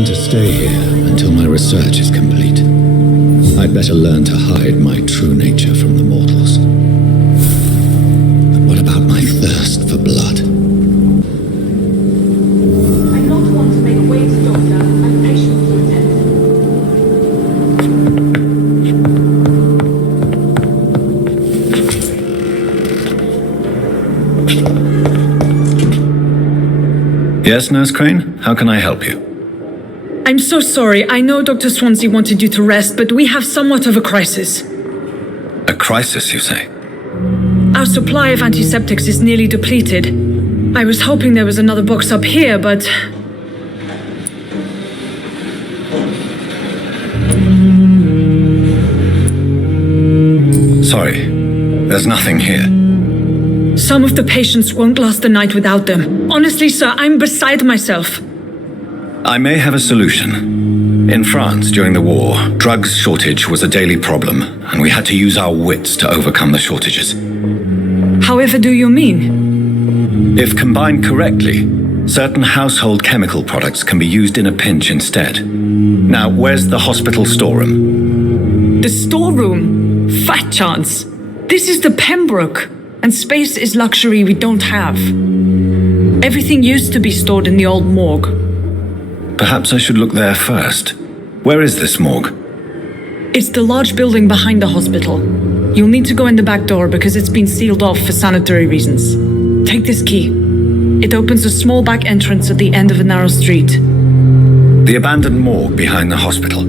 plan to stay here until my research is complete. I'd better learn to hide my true nature from the mortals. But what about my thirst for blood? I don't want to make a waste, Doctor, and patients to attend. Yes, Nurse Crane? How can I help you? I'm so sorry. I know Dr. Swansea wanted you to rest, but we have somewhat of a crisis. A crisis, you say? Our supply of antiseptics is nearly depleted. I was hoping there was another box up here, but... Sorry, there's nothing here. Some of the patients won't last the night without them. Honestly, sir, I'm beside myself. I may have a solution. In France, during the war, drugs shortage was a daily problem, and we had to use our wits to overcome the shortages. However do you mean? If combined correctly, certain household chemical products can be used in a pinch instead. Now, where's the hospital storeroom? The storeroom? Fat chance. This is the Pembroke, and space is luxury we don't have. Everything used to be stored in the old morgue. Perhaps I should look there first. Where is this morgue? It's the large building behind the hospital. You'll need to go in the back door because it's been sealed off for sanitary reasons. Take this key. It opens a small back entrance at the end of a narrow street. The abandoned morgue behind the hospital.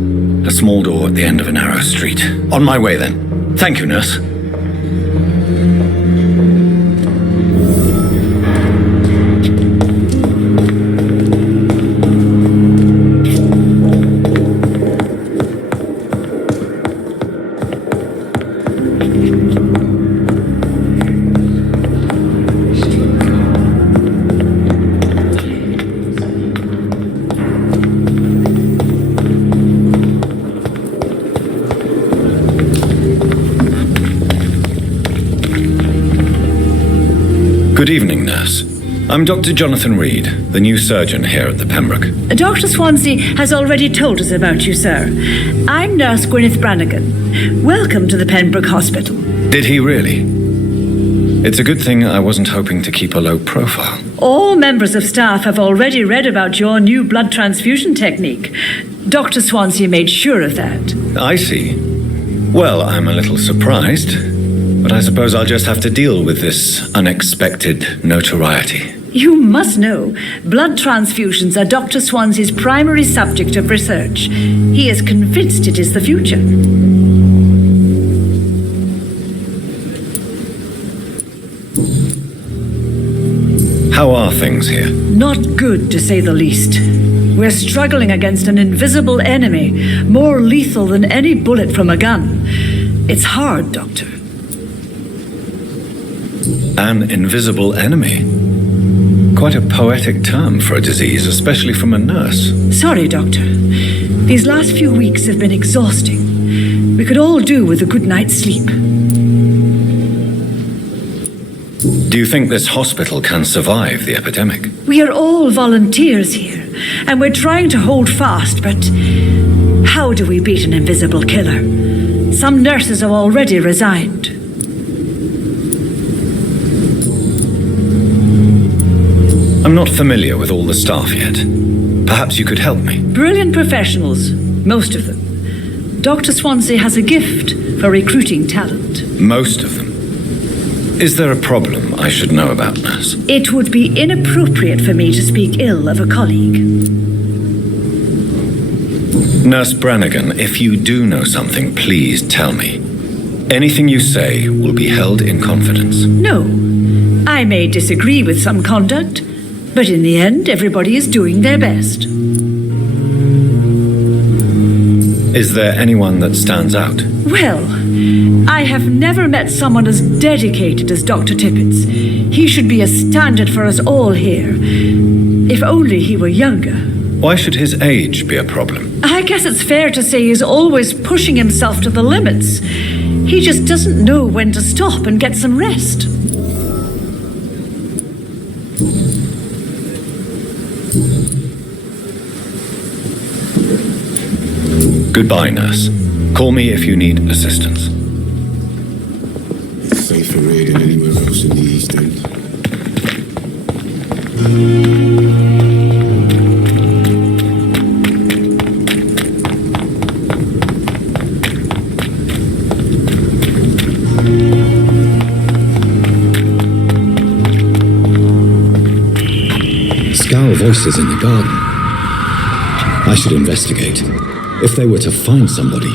A small door at the end of a narrow street. On my way then. Thank you, nurse. Good evening, nurse. I'm Dr. Jonathan Reed, the new surgeon here at the Pembroke. Dr. Swansea has already told us about you, sir. I'm Nurse Gwyneth Brannigan. Welcome to the Pembroke Hospital. Did he really? It's a good thing I wasn't hoping to keep a low profile. All members of staff have already read about your new blood transfusion technique. Dr. Swansea made sure of that. I see. Well, I'm a little surprised, but I suppose I'll just have to deal with this unexpected notoriety. You must know, blood transfusions are Dr. Swansea's primary subject of research. He is convinced it is the future. How are things here? Not good, to say the least. We're struggling against an invisible enemy, more lethal than any bullet from a gun. It's hard, Doctor. An invisible enemy? Quite a poetic term for a disease, especially from a nurse. Sorry, Doctor. These last few weeks have been exhausting. We could all do with a good night's sleep. Do you think this hospital can survive the epidemic? We are all volunteers here, and we're trying to hold fast, but how do we beat an invisible killer? Some nurses have already resigned. I'm not familiar with all the staff yet. Perhaps you could help me. Brilliant professionals, most of them. Dr. Swansea has a gift for recruiting talent. Most of them. Is there a problem I should know about, nurse? It would be inappropriate for me to speak ill of a colleague. Nurse Brannigan, if you do know something, please tell me. Anything you say will be held in confidence. No. I may disagree with some conduct, but in the end, everybody is doing their best. Is there anyone that stands out? Well, I have never met someone as dedicated as Dr. Tippett. He should be a standard for us all here. If only he were younger. Why should his age be a problem? I guess it's fair to say he's always pushing himself to the limits. He just doesn't know when to stop and get some rest. Goodbye, nurse. Call me if you need assistance. Safer raid than anywhere else in the East End. Scowl voices in the garden. I should investigate. If they were to find somebody.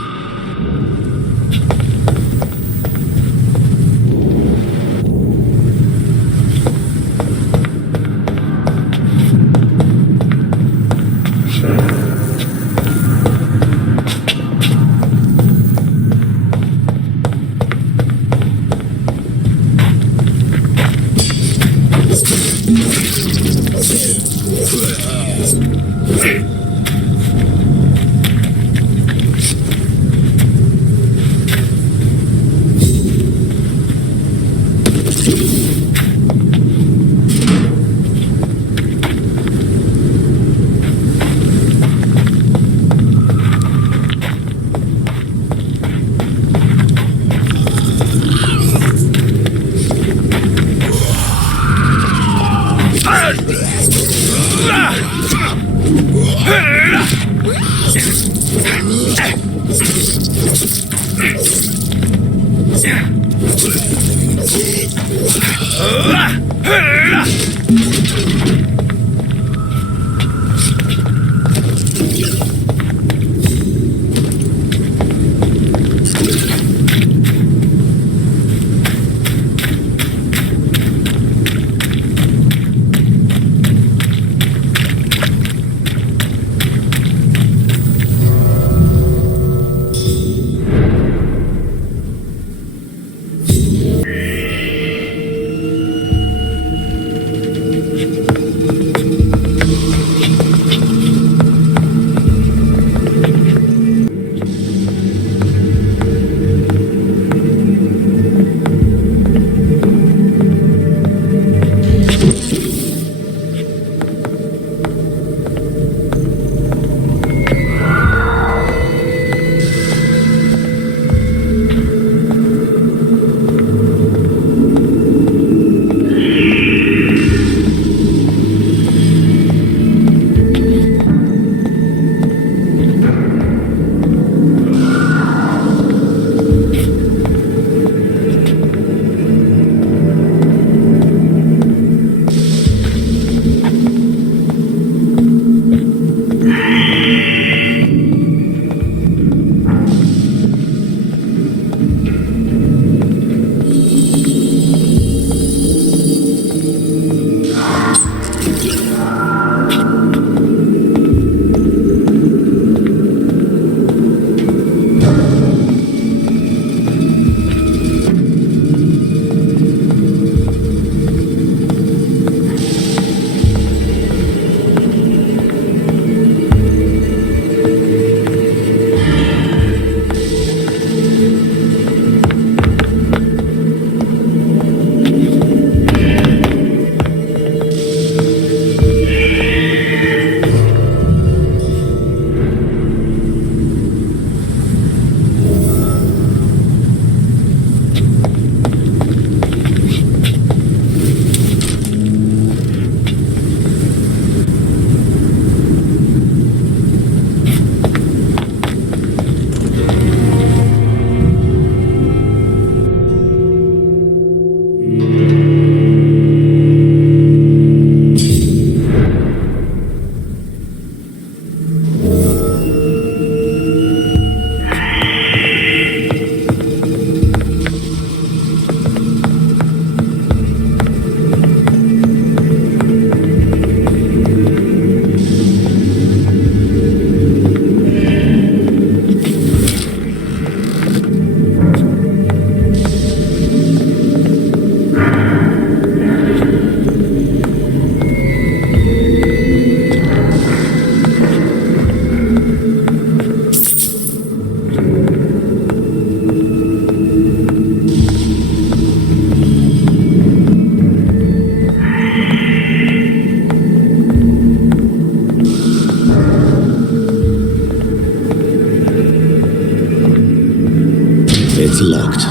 It's locked.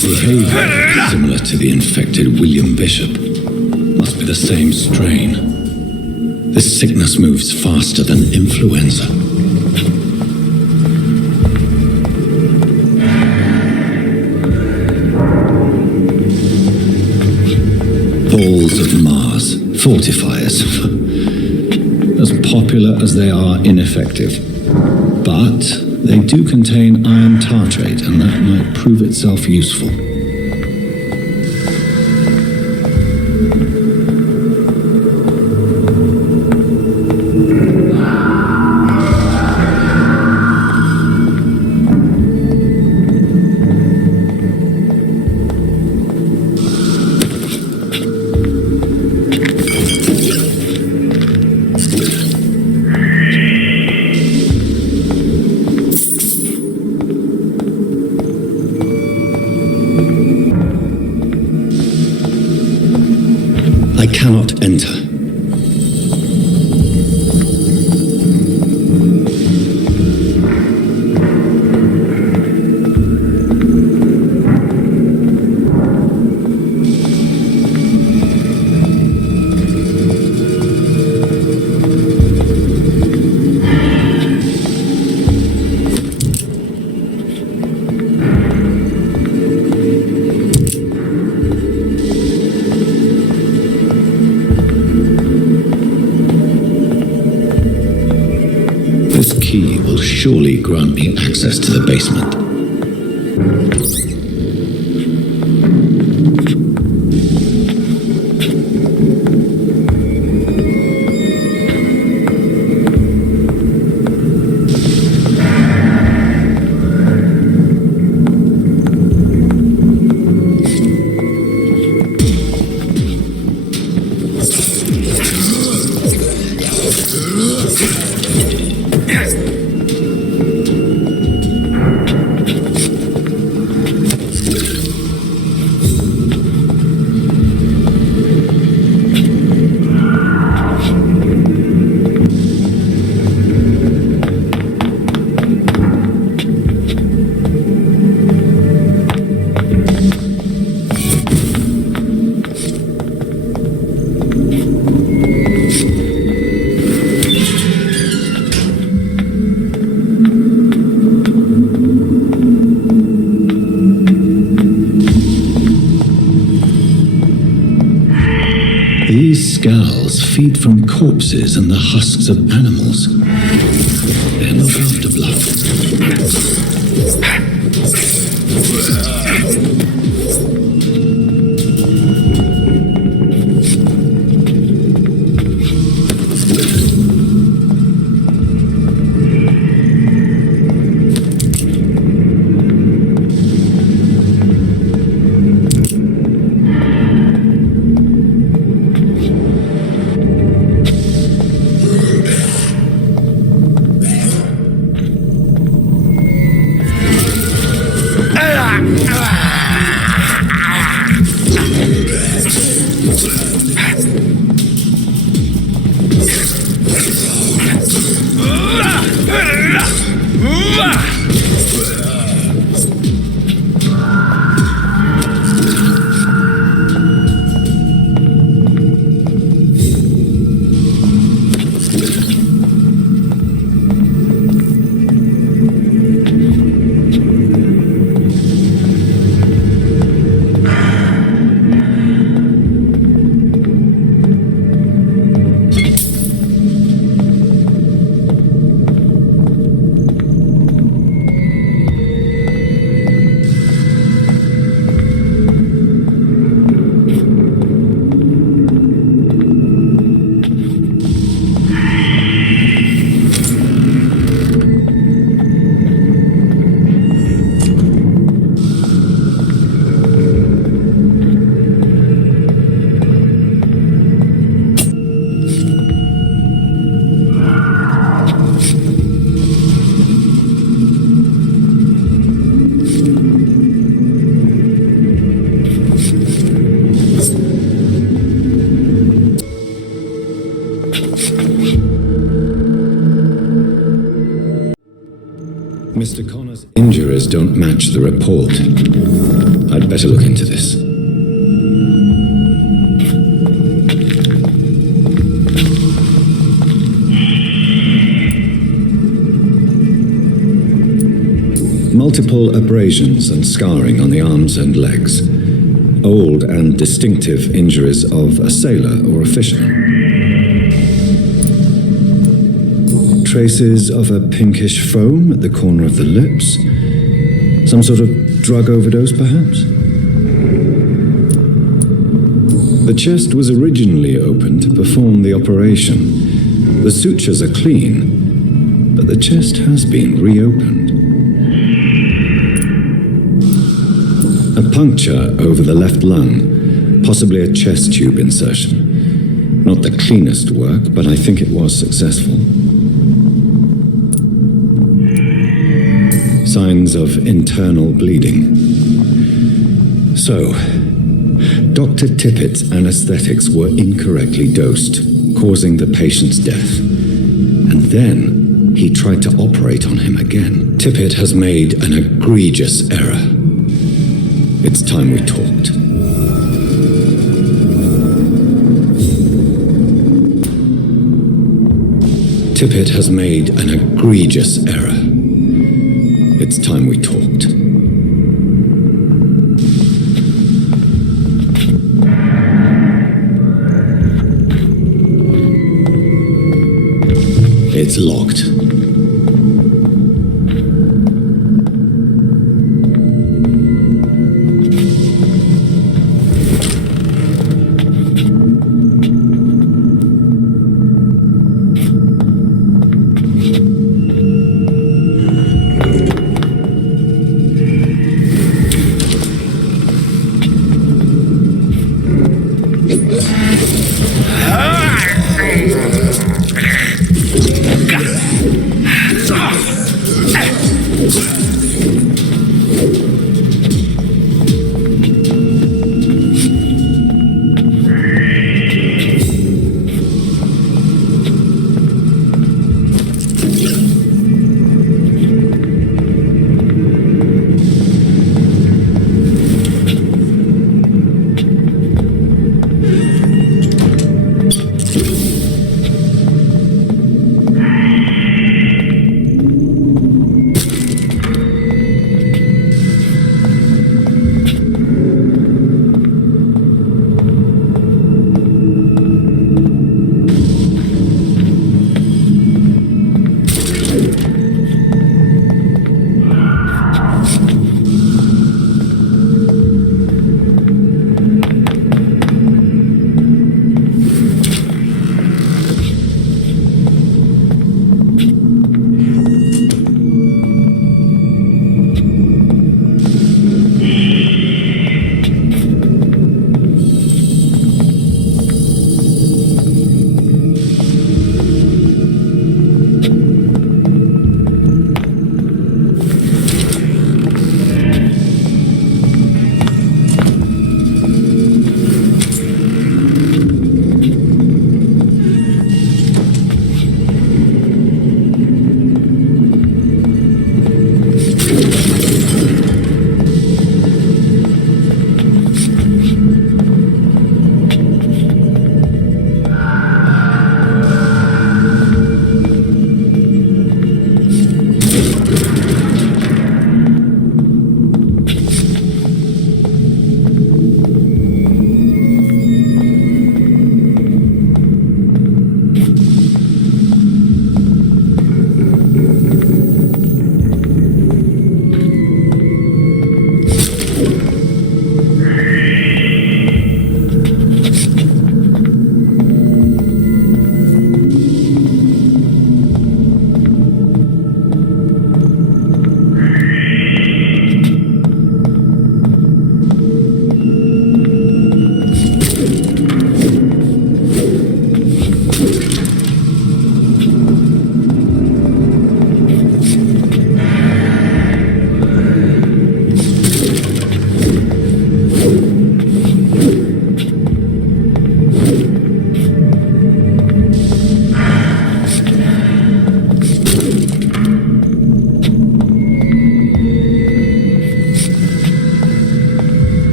Behavior similar to the infected William Bishop. Must be the same strain. This sickness moves faster than influenza. Balls of Mars, fortifiers. As popular as they are ineffective. But they do contain iron tartrate, and that might prove itself useful. I cannot enter. This key will surely grant me access to the basement. These skulls feed from corpses and the husks of animals. They're not after blood. Connor's injuries don't match the report. I'd better look into this. Multiple abrasions and scarring on the arms and legs. Old and distinctive injuries of a sailor or a fisherman. Traces of a pinkish foam at the corner of the lips. Some sort of drug overdose, perhaps? The chest was originally opened to perform the operation. The sutures are clean, but the chest has been reopened. A puncture over the left lung, possibly a chest tube insertion. Not the cleanest work, but I think it was successful. Signs of internal bleeding. So, Dr. Tippett's anesthetics were incorrectly dosed, causing the patient's death. And then he tried to operate on him again. Tippett has made an egregious error. It's time we talked. Tippett has made an egregious error. It's time we talked. It's locked.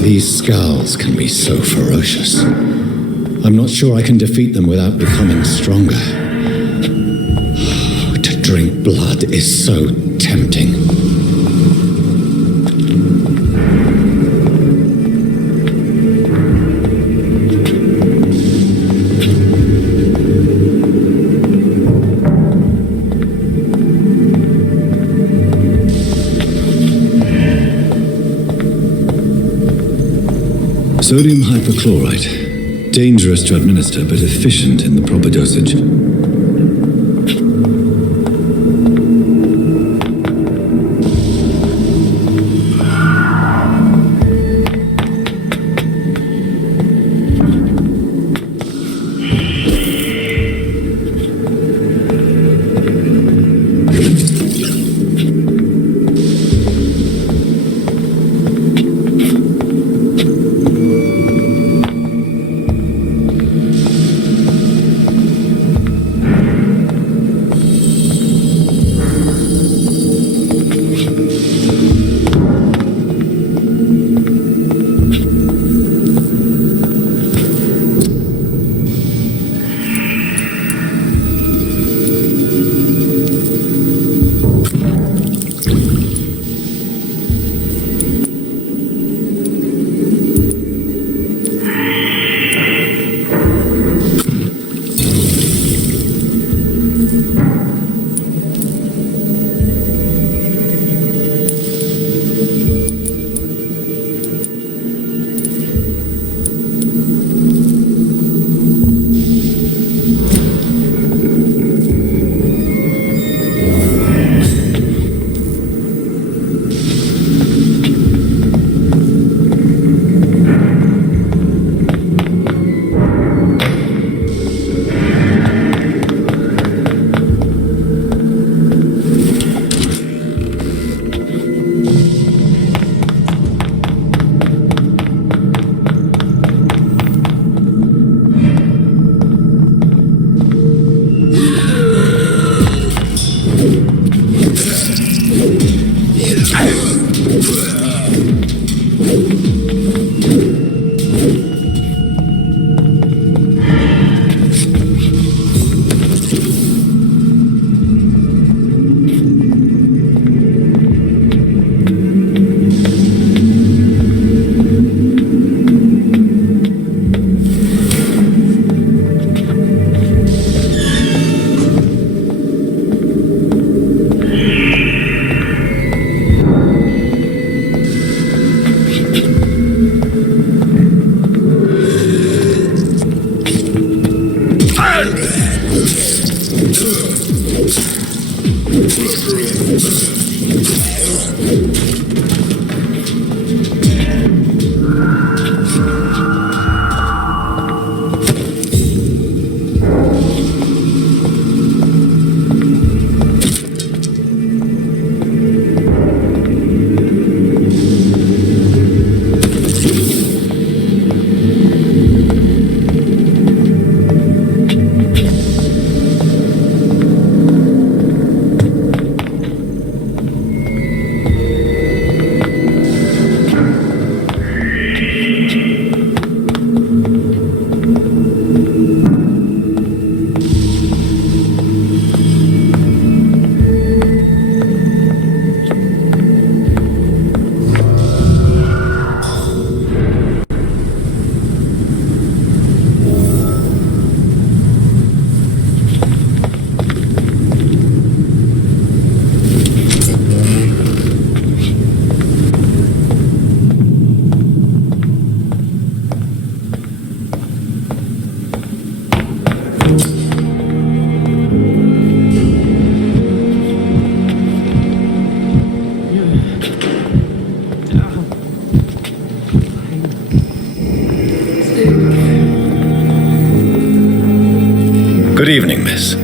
These scowls can be so ferocious. I'm not sure I can defeat them without becoming stronger. To drink blood is so tempting. Sodium hypochlorite. Dangerous to administer, but efficient in the proper dosage. Good evening, miss.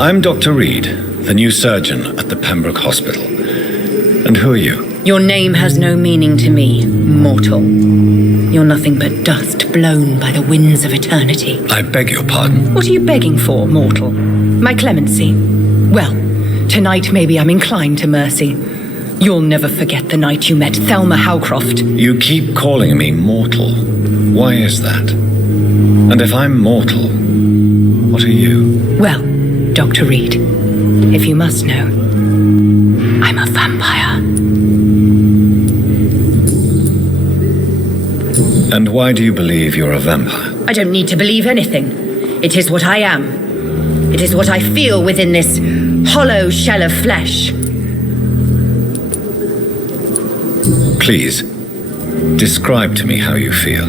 I'm Dr. Reed, the new surgeon at the Pembroke Hospital. And who are you? Your name has no meaning to me, mortal. You're nothing but dust blown by the winds of eternity. I beg your pardon. What are you begging for, mortal? My clemency? Well, tonight maybe I'm inclined to mercy. You'll never forget the night you met Thelma Howcroft. You keep calling me mortal. Why is that? And if I'm mortal, what are you? Well, Dr. Reed, if you must know, I'm a vampire. And why do you believe you're a vampire? I don't need to believe anything. It is what I am. It is what I feel within this hollow shell of flesh. Please, describe to me how you feel.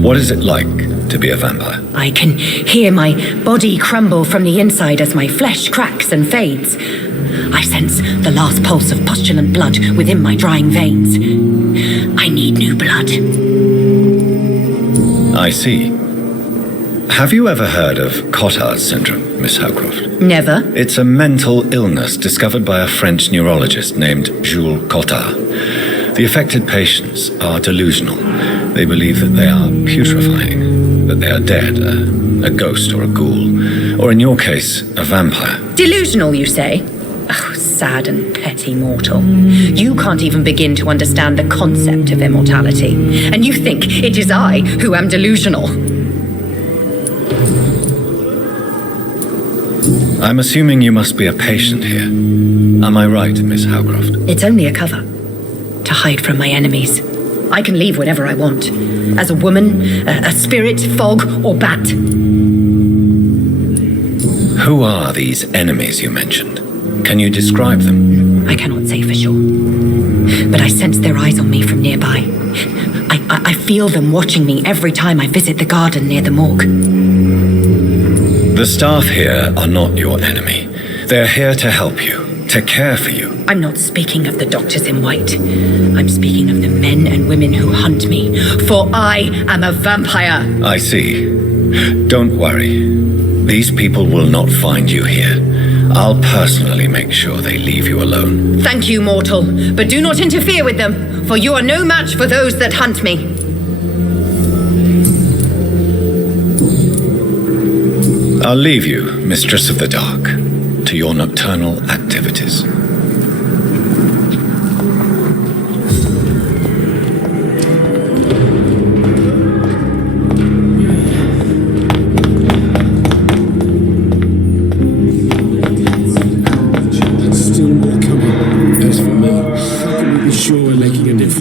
What is it like to be a vampire? I can hear my body crumble from the inside as my flesh cracks and fades. I sense the last pulse of postulant blood within my drying veins. I need new blood. I see. Have you ever heard of Cotard's syndrome, Miss Howcroft? Never. It's a mental illness discovered by a French neurologist named Jules Cotard. The affected patients are delusional. They believe that they are putrefying, that they are dead, a ghost or a ghoul, or in your case, a vampire. Delusional, you say? Oh, sad and petty mortal. You can't even begin to understand the concept of immortality. And you think it is I who am delusional. I'm assuming you must be a patient here. Am I right, Miss Howcroft? It's only a cover. To hide from my enemies. I can leave whenever I want. As a woman, a spirit, fog, or bat. Who are these enemies you mentioned? Can you describe them? I cannot say for sure. But I sense their eyes on me from nearby. I feel them watching me every time I visit the garden near the morgue. The staff here are not your enemy. They're here to help you, to care for you. I'm not speaking of the doctors in white. I'm speaking of the men and women who hunt me, for I am a vampire. I see. Don't worry. These people will not find you here. I'll personally make sure they leave you alone. Thank you, mortal, but do not interfere with them, for you are no match for those that hunt me. I'll leave you, Mistress of the Dark, to your nocturnal activities. Still more coming. As for me, how can we be sure we're lacking in this?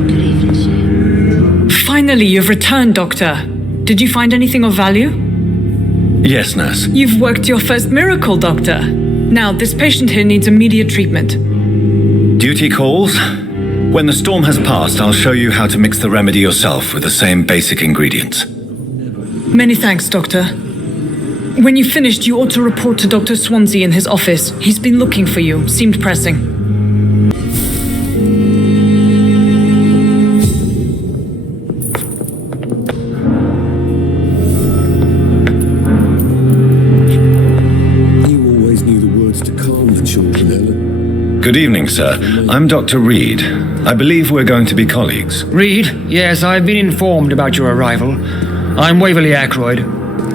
Good evening, sir. Finally, you've returned, Doctor. Did you find anything of value? Yes, nurse. You've worked your first miracle, Doctor. Now, this patient here needs immediate treatment. Duty calls. When the storm has passed, I'll show you how to mix the remedy yourself with the same basic ingredients. Many thanks, Doctor. When you've finished, you ought to report to Dr. Swansea in his office. He's been looking for you. Seemed pressing. Good evening, sir. I'm Dr. Reed. I believe we're going to be colleagues. Reed? Yes, I've been informed about your arrival. I'm Waverley Ackroyd.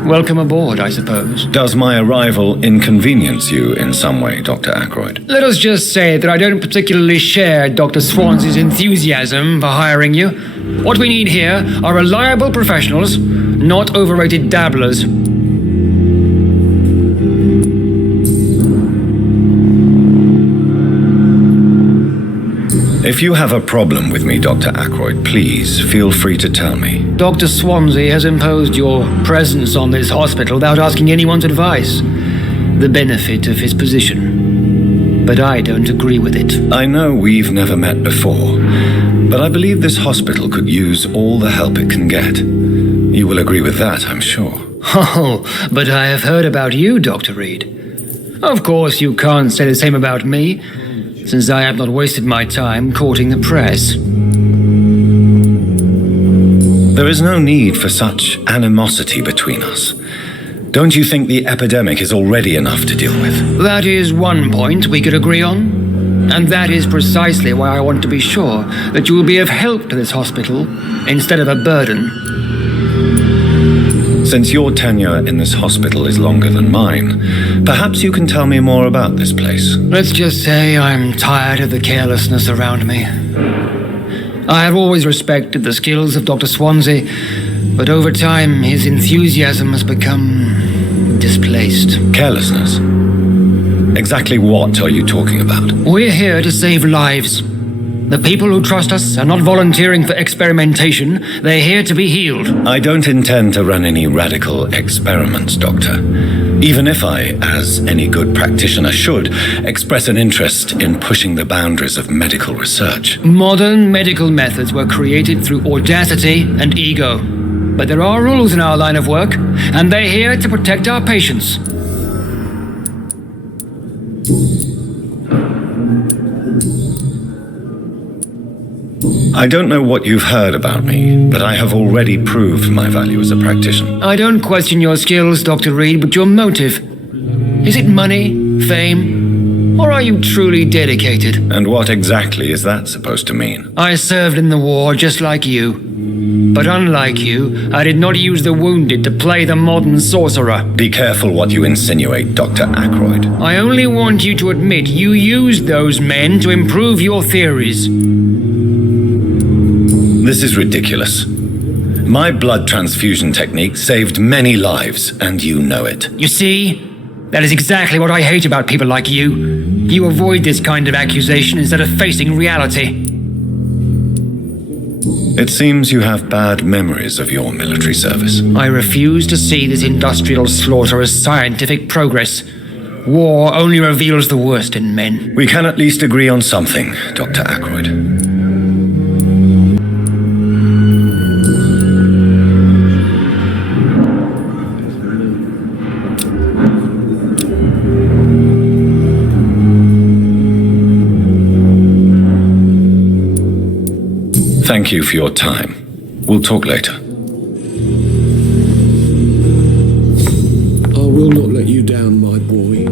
Welcome aboard, I suppose. Does my arrival inconvenience you in some way, Dr. Ackroyd? Let us just say that I don't particularly share Dr. Swansea's enthusiasm for hiring you. What we need here are reliable professionals, not overrated dabblers. If you have a problem with me, Dr. Ackroyd, please feel free to tell me. Dr. Swansea has imposed your presence on this hospital without asking anyone's advice. The benefit of his position. But I don't agree with it. I know we've never met before, but I believe this hospital could use all the help it can get. You will agree with that, I'm sure. Oh, but I have heard about you, Dr. Reed. Of course, you can't say the same about me, since I have not wasted my time courting the press. There is no need for such animosity between us. Don't you think the epidemic is already enough to deal with? That is one point we could agree on. And that is precisely why I want to be sure that you will be of help to this hospital instead of a burden. Since your tenure in this hospital is longer than mine, perhaps you can tell me more about this place. Let's just say I'm tired of the carelessness around me. I have always respected the skills of Dr. Swansea, but over time his enthusiasm has become displaced. Carelessness? Exactly what are you talking about? We're here to save lives. The people who trust us are not volunteering for experimentation. They're here to be healed. I don't intend to run any radical experiments, Doctor. Even if I, as any good practitioner should, express an interest in pushing the boundaries of medical research. Modern medical methods were created through audacity and ego. But there are rules in our line of work, and they're here to protect our patients. I don't know what you've heard about me, but I have already proved my value as a practitioner. I don't question your skills, Dr. Reed, but your motive. Is it money, fame, or are you truly dedicated? And what exactly is that supposed to mean? I served in the war just like you. But unlike you, I did not use the wounded to play the modern sorcerer. Be careful what you insinuate, Dr. Ackroyd. I only want you to admit you used those men to improve your theories. This is ridiculous. My blood transfusion technique saved many lives, and you know it. You see? That is exactly what I hate about people like you. You avoid this kind of accusation instead of facing reality. It seems you have bad memories of your military service. I refuse to see this industrial slaughter as scientific progress. War only reveals the worst in men. We can at least agree on something, Dr. Ackroyd. Thank you for your time. We'll talk later. I will not let you down, my boy.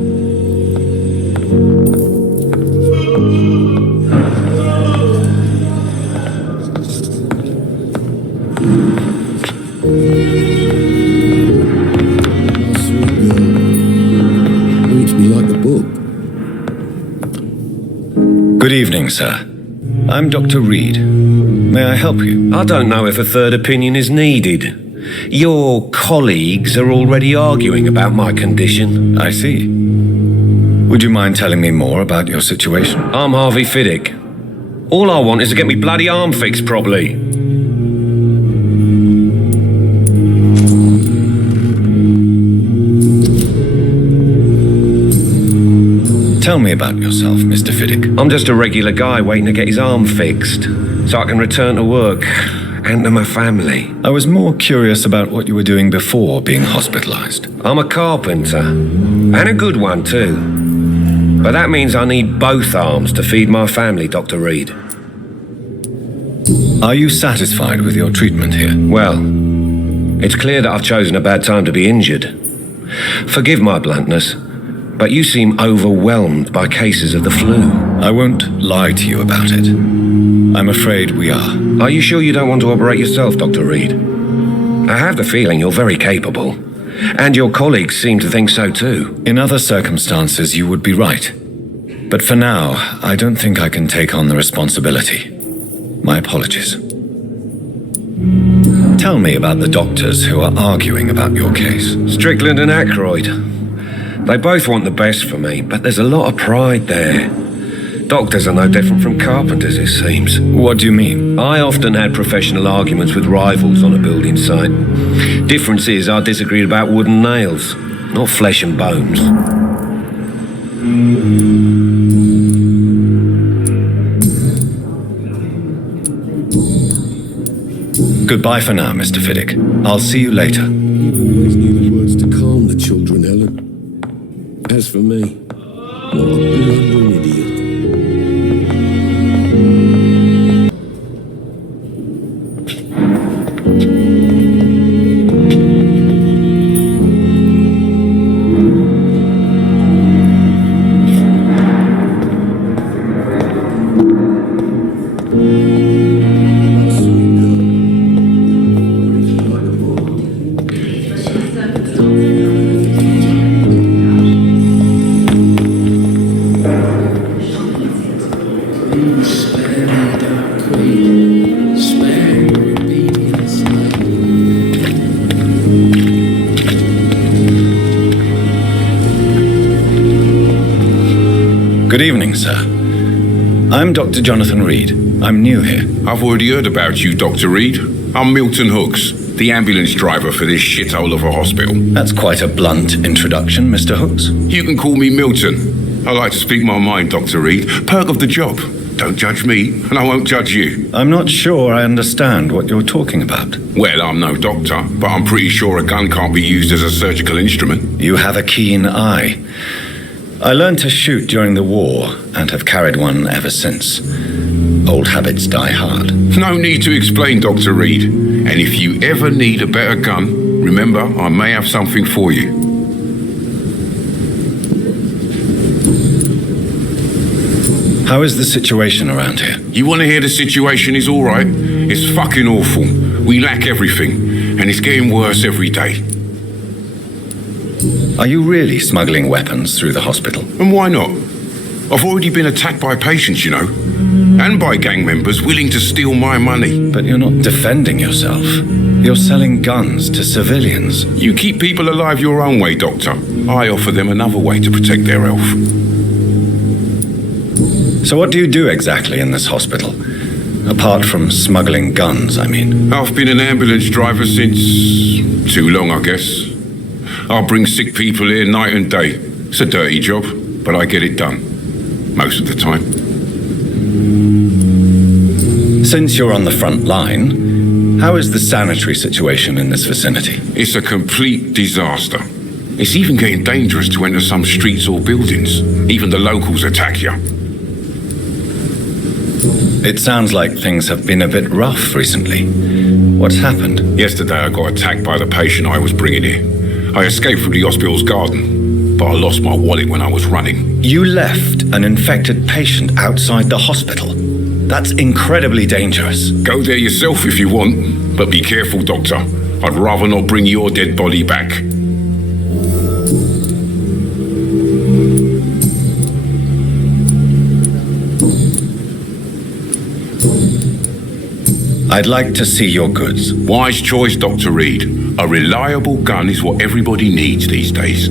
Sweet girl. Reads me like a book. Good evening, sir. I'm Dr. Reed. May I help you? I don't know if a third opinion is needed. Your colleagues are already arguing about my condition. I see. Would you mind telling me more about your situation? I'm Harvey Fiddick. All I want is to get me bloody arm fixed properly. Tell me about yourself, Mr. Fiddick. I'm just a regular guy waiting to get his arm fixed, so I can return to work and to my family. I was more curious about what you were doing before being hospitalized. I'm a carpenter, and a good one too. But that means I need both arms to feed my family, Dr. Reed. Are you satisfied with your treatment here? Well, it's clear that I've chosen a bad time to be injured. Forgive my bluntness, but you seem overwhelmed by cases of the flu. I won't lie to you about it. I'm afraid we are. Are you sure you don't want to operate yourself, Dr. Reed? I have the feeling you're very capable, and your colleagues seem to think so too. In other circumstances, you would be right. But for now, I don't think I can take on the responsibility. My apologies. Tell me about the doctors who are arguing about your case. Strickland and Ackroyd. They both want the best for me, but there's a lot of pride there. Doctors are no different from carpenters, it seems. What do you mean? I often had professional arguments with rivals on a building site. Difference is I disagreed about wooden nails, not flesh and bones. Goodbye for now, Mr. Fiddick. I'll see you later. You always needed words to calm the children, Helen. As for me, what a blundering idiot. Good evening, sir. I'm Dr. Jonathan Reed. I'm new here. I've already heard about you, Dr. Reed. I'm Milton Hooks, the ambulance driver for this shithole of a hospital. That's quite a blunt introduction, Mr. Hooks. You can call me Milton. I like to speak my mind, Dr. Reed. Perk of the job. Don't judge me, and I won't judge you. I'm not sure I understand what you're talking about. Well, I'm no doctor, but I'm pretty sure a gun can't be used as a surgical instrument. You have a keen eye. I learned to shoot during the war and have carried one ever since. Old habits die hard. No need to explain, Dr. Reed. And if you ever need a better gun, remember, I may have something for you. How is the situation around here? You want to hear the situation is all right? It's fucking awful. We lack everything, and it's getting worse every day. Are you really smuggling weapons through the hospital? And why not? I've already been attacked by patients, you know, and by gang members willing to steal my money. But you're not defending yourself. You're selling guns to civilians. You keep people alive your own way, Doctor. I offer them another way to protect their health. So what do you do exactly in this hospital? Apart from smuggling guns, I mean. I've been an ambulance driver since too long, I guess. I'll bring sick people here night and day. It's a dirty job, but I get it done. Most of the time. Since you're on the front line, how is the sanitary situation in this vicinity? It's a complete disaster. It's even getting dangerous to enter some streets or buildings. Even the locals attack you. It sounds like things have been a bit rough recently. What's happened? Yesterday I got attacked by the patient I was bringing here. I escaped from the hospital's garden, but I lost my wallet when I was running. You left an infected patient outside the hospital? That's incredibly dangerous. Go there yourself if you want, but be careful, Doctor. I'd rather not bring your dead body back. I'd like to see your goods. Wise choice, Dr. Reed. A reliable gun is what everybody needs these days.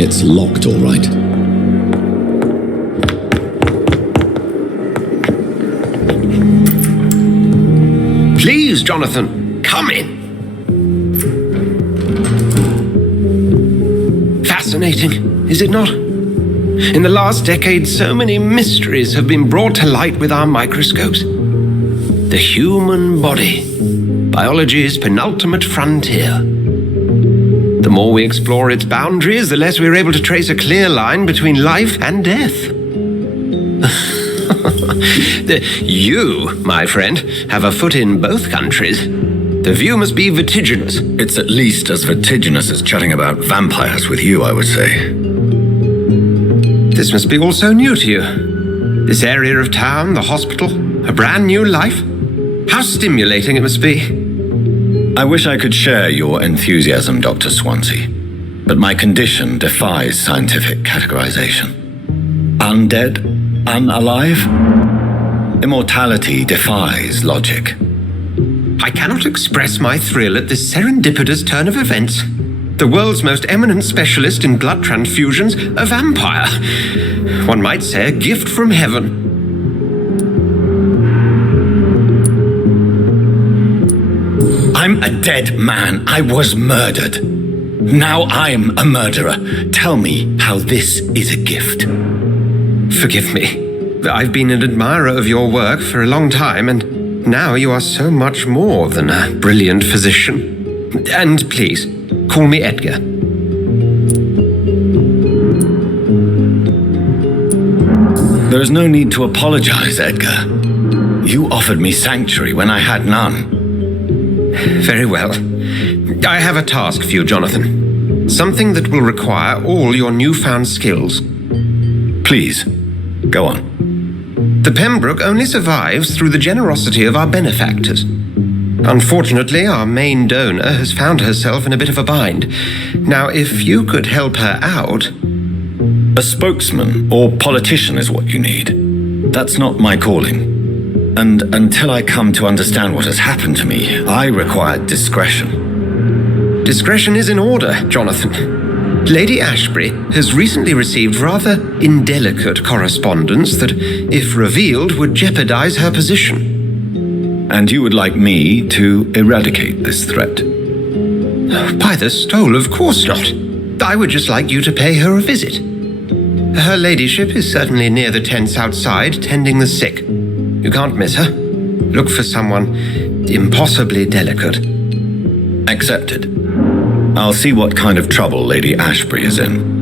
It's locked, all right. Please, Jonathan, come in. Fascinating, is it not? In the last decade, so many mysteries have been brought to light with our microscopes. The human body, biology's penultimate frontier. The more we explore its boundaries, the less we're able to trace a clear line between life and death. You, my friend, have a foot in both countries. The view must be vertiginous. It's at least as vertiginous as chatting about vampires with you, I would say. This must be all so new to you. This area of town, the hospital, a brand new life. How stimulating it must be. I wish I could share your enthusiasm, Dr. Swansea, but my condition defies scientific categorization. Undead? Unalive? Immortality defies logic. I cannot express my thrill at this serendipitous turn of events. The world's most eminent specialist in blood transfusions, a vampire. One might say a gift from heaven. I'm a dead man. I was murdered. Now I'm a murderer. Tell me how this is a gift. Forgive me. I've been an admirer of your work for a long time, and now you are so much more than a brilliant physician. And please, call me Edgar. There is no need to apologize, Edgar. You offered me sanctuary when I had none. Very well. I have a task for you, Jonathan. Something that will require all your newfound skills. Please, go on. The Pembroke only survives through the generosity of our benefactors. Unfortunately, our main donor has found herself in a bit of a bind. Now, if you could help her out... A spokesman or politician is what you need. That's not my calling. And until I come to understand what has happened to me, I require discretion. Discretion is in order, Jonathan. Lady Ashbury has recently received rather indelicate correspondence that, if revealed, would jeopardize her position. And you would like me to eradicate this threat? By the stole, of course not. I would just like you to pay her a visit. Her ladyship is certainly near the tents outside, tending the sick. You can't miss her. Look for someone impossibly delicate. Accepted. I'll see what kind of trouble Lady Ashbury is in.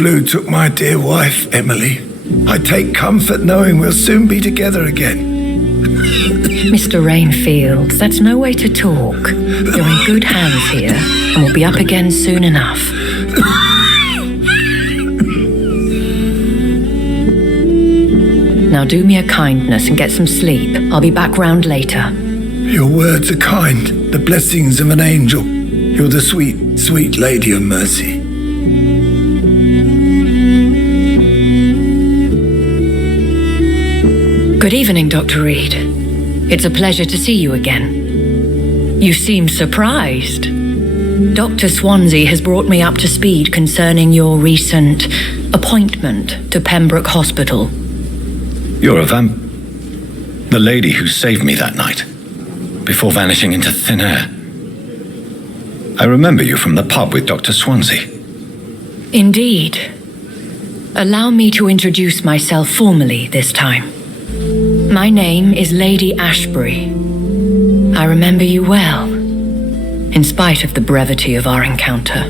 Flu took my dear wife, Emily. I take comfort knowing we'll soon be together again. Mr. Rainfield, that's no way to talk. You're in good hands here, and we'll be up again soon enough. Now do me a kindness and get some sleep. I'll be back round later. Your words are kind, the blessings of an angel. You're the sweet, sweet Lady of Mercy. Good evening, Dr. Reed. It's a pleasure to see you again. You seem surprised. Dr. Swansea has brought me up to speed concerning your recent appointment to Pembroke Hospital. You're a the lady who saved me that night, before vanishing into thin air. I remember you from the pub with Dr. Swansea. Indeed. Allow me to introduce myself formally this time. My name is Lady Ashbury. I remember you well, in spite of the brevity of our encounter.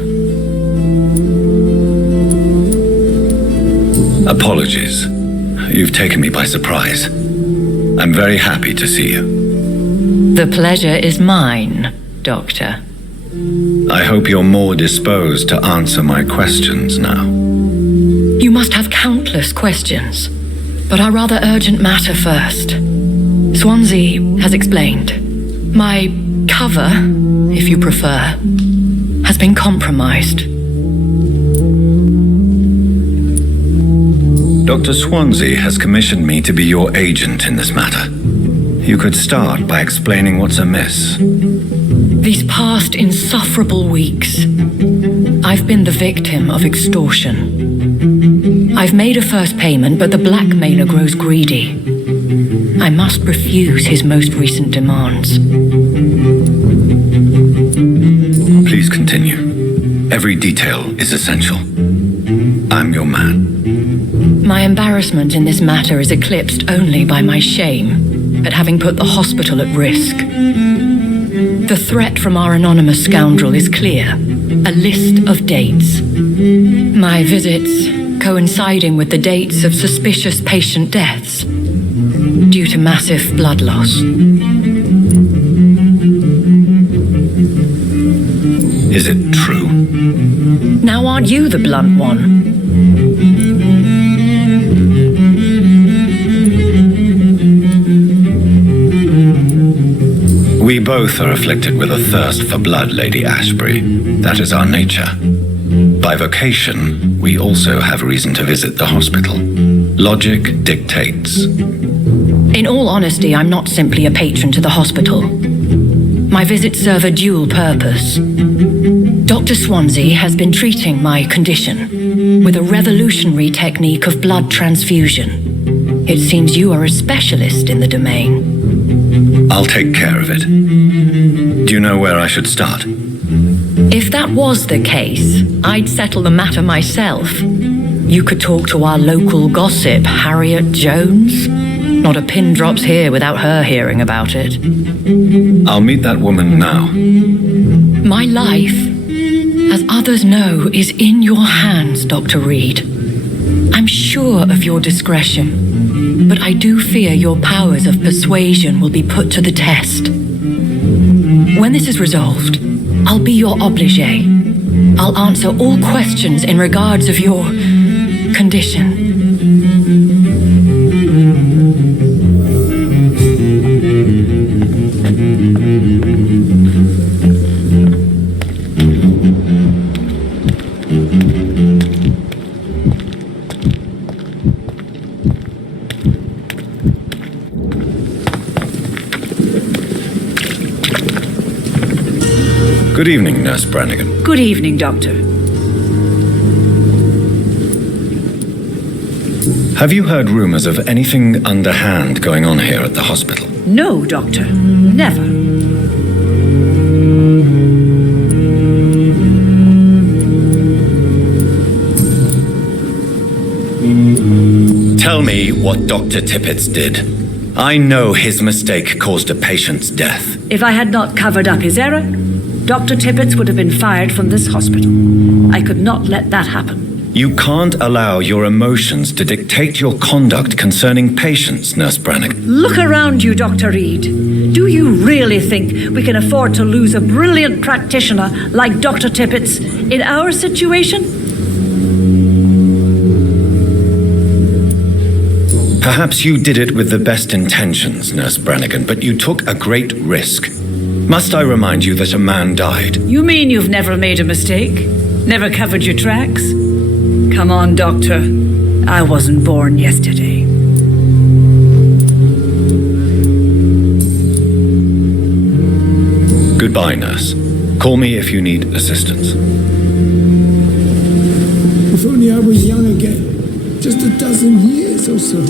Apologies. You've taken me by surprise. I'm very happy to see you. The pleasure is mine, Doctor. I hope you're more disposed to answer my questions now. You must have countless questions, but our rather urgent matter first. Swansea has explained. My cover, if you prefer, has been compromised. Dr. Swansea has commissioned me to be your agent in this matter. You could start by explaining what's amiss. These past insufferable weeks, I've been the victim of extortion. I've made a first payment, but the blackmailer grows greedy. I must refuse his most recent demands. Please continue. Every detail is essential. I'm your man. My embarrassment in this matter is eclipsed only by my shame at having put the hospital at risk. The threat from our anonymous scoundrel is clear. A list of dates. My visits coinciding with the dates of suspicious patient deaths due to massive blood loss. Is it true? Now aren't you the blunt one? We both are afflicted with a thirst for blood, Lady Ashbury. That is our nature. By vocation, we also have reason to visit the hospital. Logic dictates. In all honesty, I'm not simply a patron to the hospital. My visits serve a dual purpose. Dr. Swansea has been treating my condition with a revolutionary technique of blood transfusion. It seems you are a specialist in the domain. I'll take care of it. Do you know where I should start? If that was the case, I'd settle the matter myself. You could talk to our local gossip, Harriet Jones. Not a pin drops here without her hearing about it. I'll meet that woman now. My life, as others know, is in your hands, Dr. Reed. I'm sure of your discretion, but I do fear your powers of persuasion will be put to the test. When this is resolved, I'll be your obligé. I'll answer all questions in regards of your condition. Good evening, Nurse Brannigan. Good evening, Doctor. Have you heard rumors of anything underhand going on here at the hospital? No, Doctor. Never. Tell me what Dr. Tippett did. I know his mistake caused a patient's death. If I had not covered up his error, Dr. Tippett would have been fired from this hospital. I could not let that happen. You can't allow your emotions to dictate your conduct concerning patients, Nurse Brannigan. Look around you, Dr. Reed. Do you really think we can afford to lose a brilliant practitioner like Dr. Tippett's in our situation? Perhaps you did it with the best intentions, Nurse Brannigan, but you took a great risk. Must I remind you that a man died? You mean you've never made a mistake? Never covered your tracks? Come on, Doctor. I wasn't born yesterday. Good Goodbye, nurse. Call me if you need assistance. If only I was young again. Just a dozen years or so.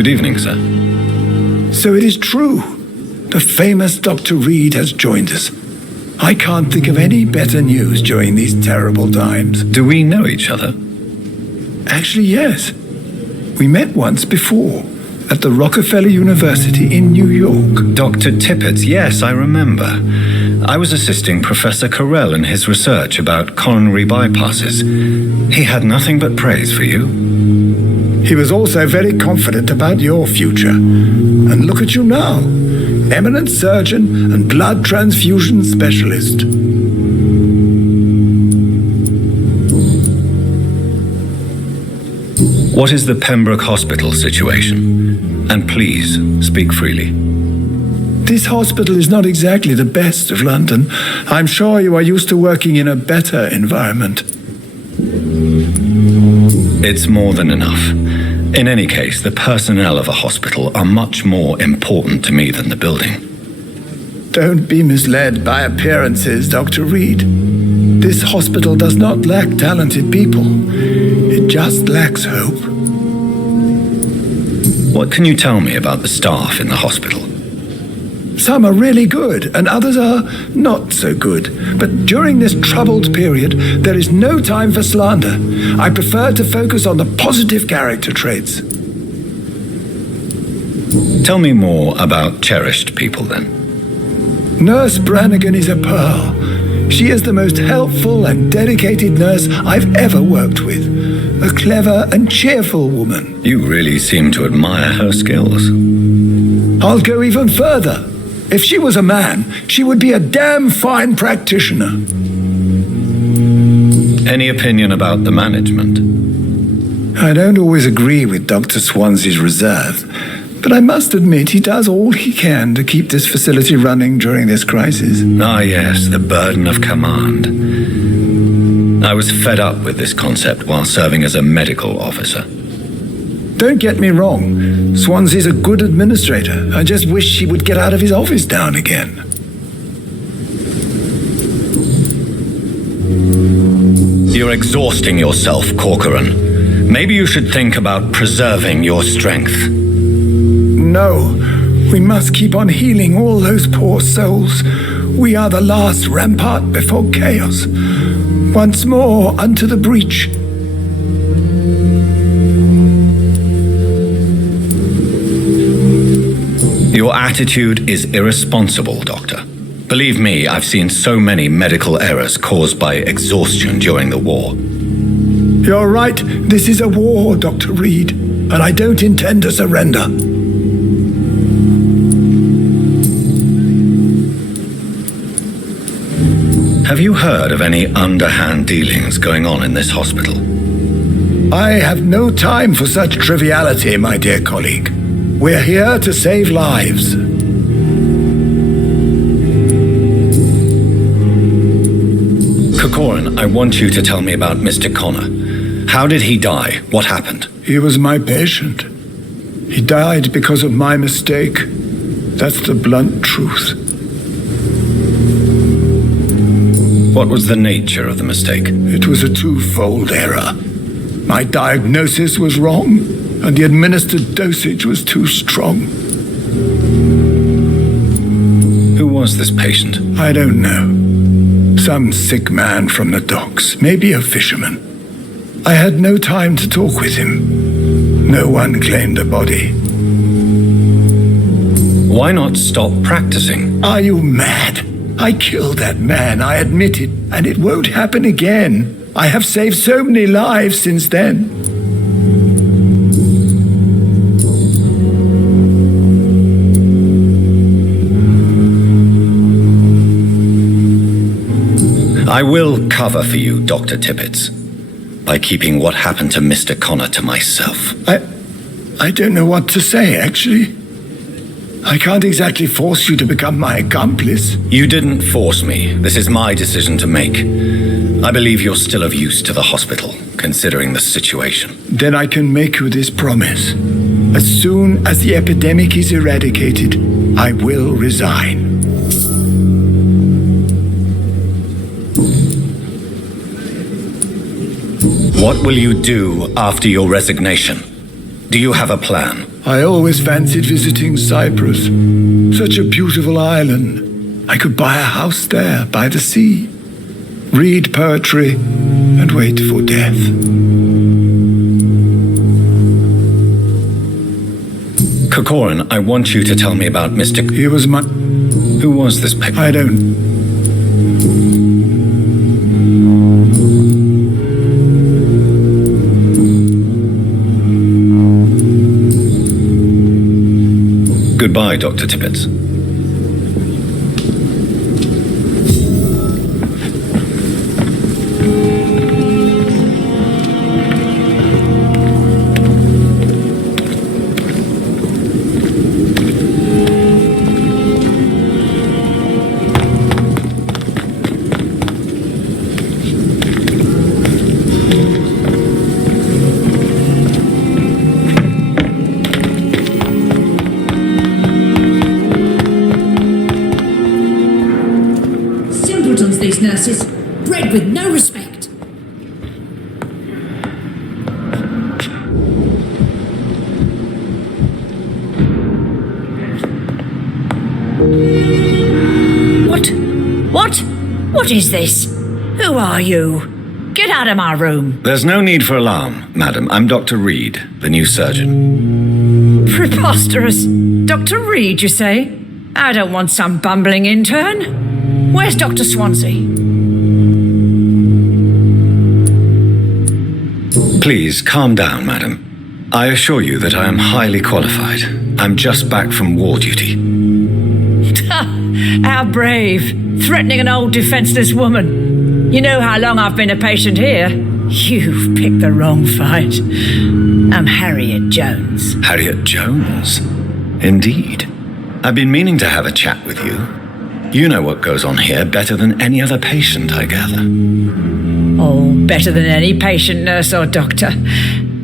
Good evening, sir. So it is true. The famous Dr. Reed has joined us. I can't think of any better news during these terrible times. Do we know each other? Actually, yes. We met once before at the Rockefeller University in New York. Dr. Tippett, yes, I remember. I was assisting Professor Carell in his research about coronary bypasses. He had nothing but praise for you. He was also very confident about your future. And look at you now, eminent surgeon and blood transfusion specialist. What is the Pembroke Hospital situation? And please, speak freely. This hospital is not exactly the best of London. I'm sure you are used to working in a better environment. It's more than enough. In any case, the personnel of a hospital are much more important to me than the building. Don't be misled by appearances, Dr. Reed. This hospital does not lack talented people. It just lacks hope. What can you tell me about the staff in the hospital? Some are really good, and others are not so good. But during this troubled period, there is no time for slander. I prefer to focus on the positive character traits. Tell me more about cherished people, then. Nurse Brannigan is a pearl. She is the most helpful and dedicated nurse I've ever worked with. A clever and cheerful woman. You really seem to admire her skills. I'll go even further. If she was a man, she would be a damn fine practitioner. Any opinion about the management? I don't always agree with Dr. Swansea's reserve, but I must admit he does all he can to keep this facility running during this crisis. Ah, yes, the burden of command. I was fed up with this concept while serving as a medical officer. Don't get me wrong, Swansea's a good administrator. I just wish he would get out of his office now and again. You're exhausting yourself, Corcoran. Maybe you should think about preserving your strength. No, we must keep on healing all those poor souls. We are the last rampart before chaos. Once more unto the breach. Your attitude is irresponsible, Doctor. Believe me, I've seen so many medical errors caused by exhaustion during the war. You're right, this is a war, Dr. Reed, and I don't intend to surrender. Have you heard of any underhand dealings going on in this hospital? I have no time for such triviality, my dear colleague. We're here to save lives. Corcoran, I want you to tell me about Mr. Connor. How did he die? What happened? He was my patient. He died because of my mistake. That's the blunt truth. What was the nature of the mistake? It was a twofold error. My diagnosis was wrong, and the administered dosage was too strong. Who was this patient? I don't know. Some sick man from the docks, maybe a fisherman. I had no time to talk with him. No one claimed the body. Why not stop practicing? Are you mad? I killed that man, I admit it, and it won't happen again. I have saved so many lives since then. I will cover for you, Dr. Tippett, by keeping what happened to Mr. Connor to myself. I don't know what to say, actually. I can't exactly force you to become my accomplice. You didn't force me. This is my decision to make. I believe you're still of use to the hospital, considering the situation. Then I can make you this promise. As soon as the epidemic is eradicated, I will resign. What will you do after your resignation? Do you have a plan? I always fancied visiting Cyprus. Such a beautiful island. I could buy a house there by the sea, read poetry, and wait for death. Kokorin, I want you to tell me about Mr. He was my... Who was this patient? I don't... Goodbye, Dr. Tippett. These nurses, bred with no respect. What is this? Who are you? Get out of my room. There's no need for alarm, madam. I'm Dr. Reed, the new surgeon. Preposterous. Dr. Reed, you say? I don't want some bumbling intern. Where's Dr. Swansea? Please, calm down, madam. I assure you that I am highly qualified. I'm just back from war duty. How brave. Threatening an old defenseless woman. You know how long I've been a patient here. You've picked the wrong fight. I'm Harriet Jones. Harriet Jones? Indeed. I've been meaning to have a chat with you. You know what goes on here better than any other patient, I gather. Oh, better than any patient, nurse or doctor.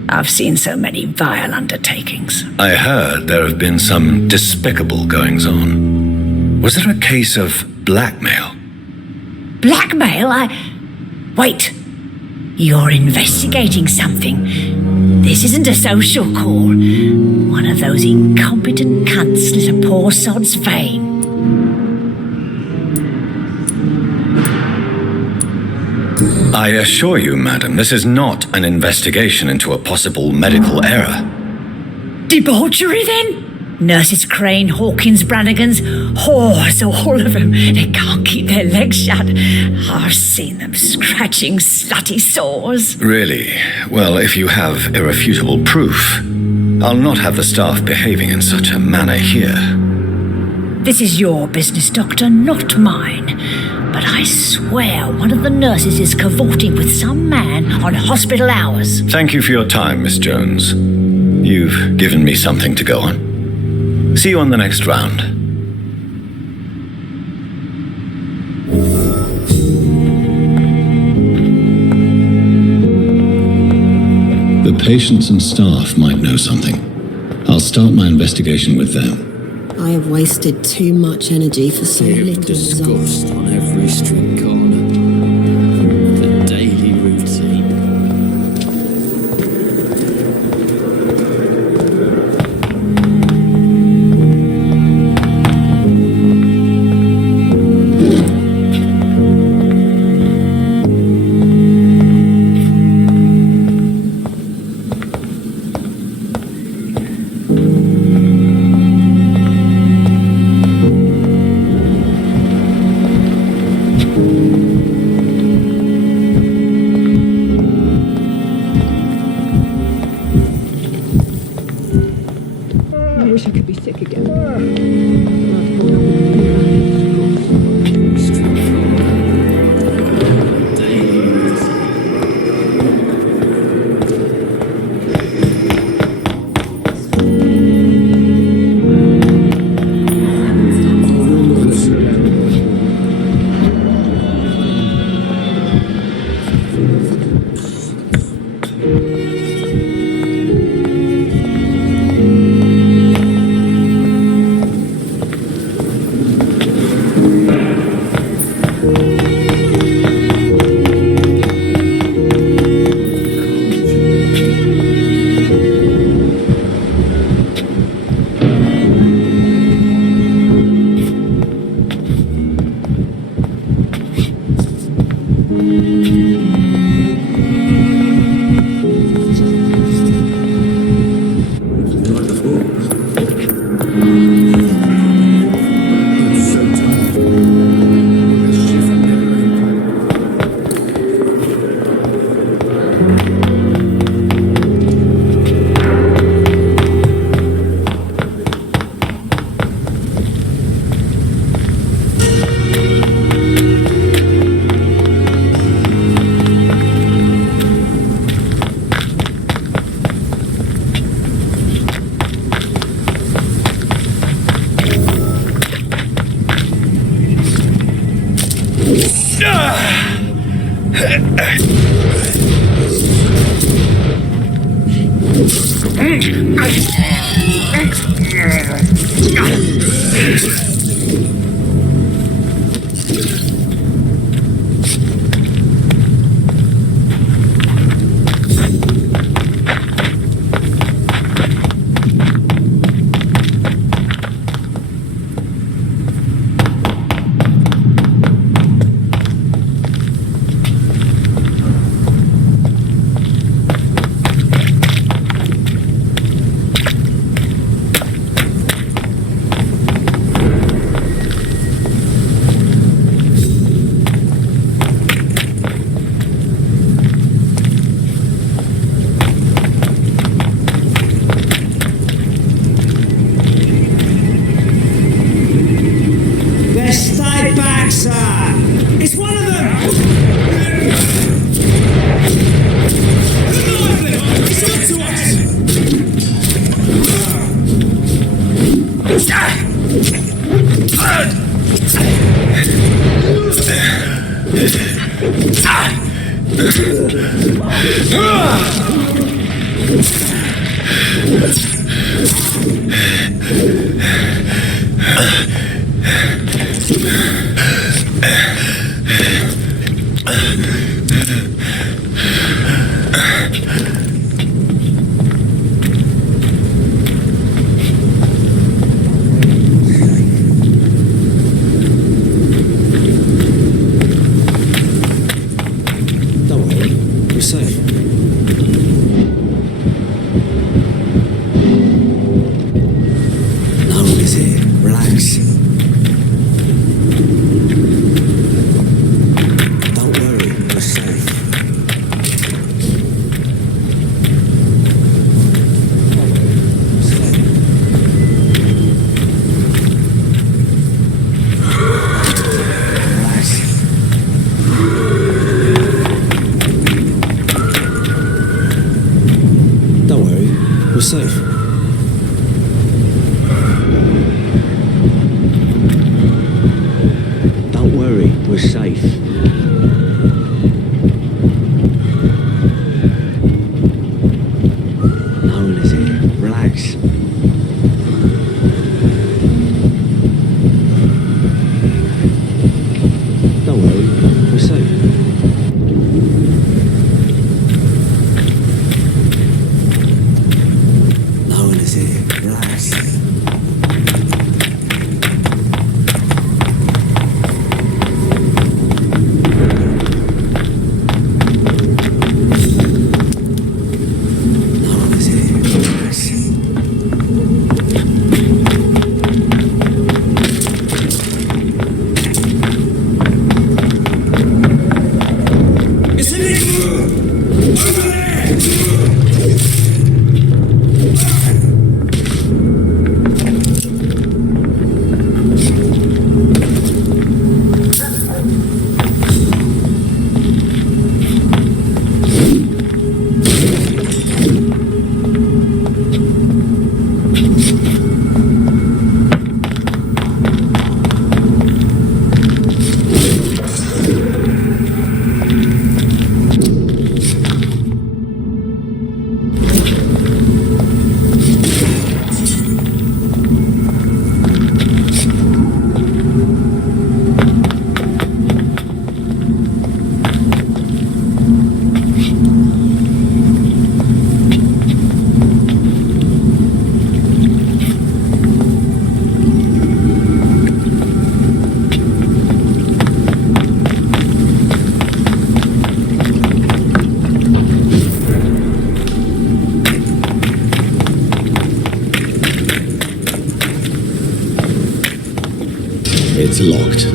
I've seen so many vile undertakings. I heard there have been some despicable goings-on. Was there a case of blackmail? Blackmail? Wait. You're investigating something. This isn't a social call. One of those incompetent cunts slit a poor sod's vein. I assure you, madam, this is not an investigation into a possible medical error. Debauchery, then? Nurses Crane, Hawkins, Brannigans, whores, all of them. They can't keep their legs shut. I've seen them scratching slutty sores. Really? Well, if you have irrefutable proof, I'll not have the staff behaving in such a manner here. This is your business, Doctor, not mine. But I swear one of the nurses is cavorting with some man on hospital hours. Thank you for your time, Miss Jones. You've given me something to go on. See you on the next round. The patients and staff might know something. I'll start my investigation with them. I have wasted too much energy for so little discussed on every street corner. The daily routine. It's locked.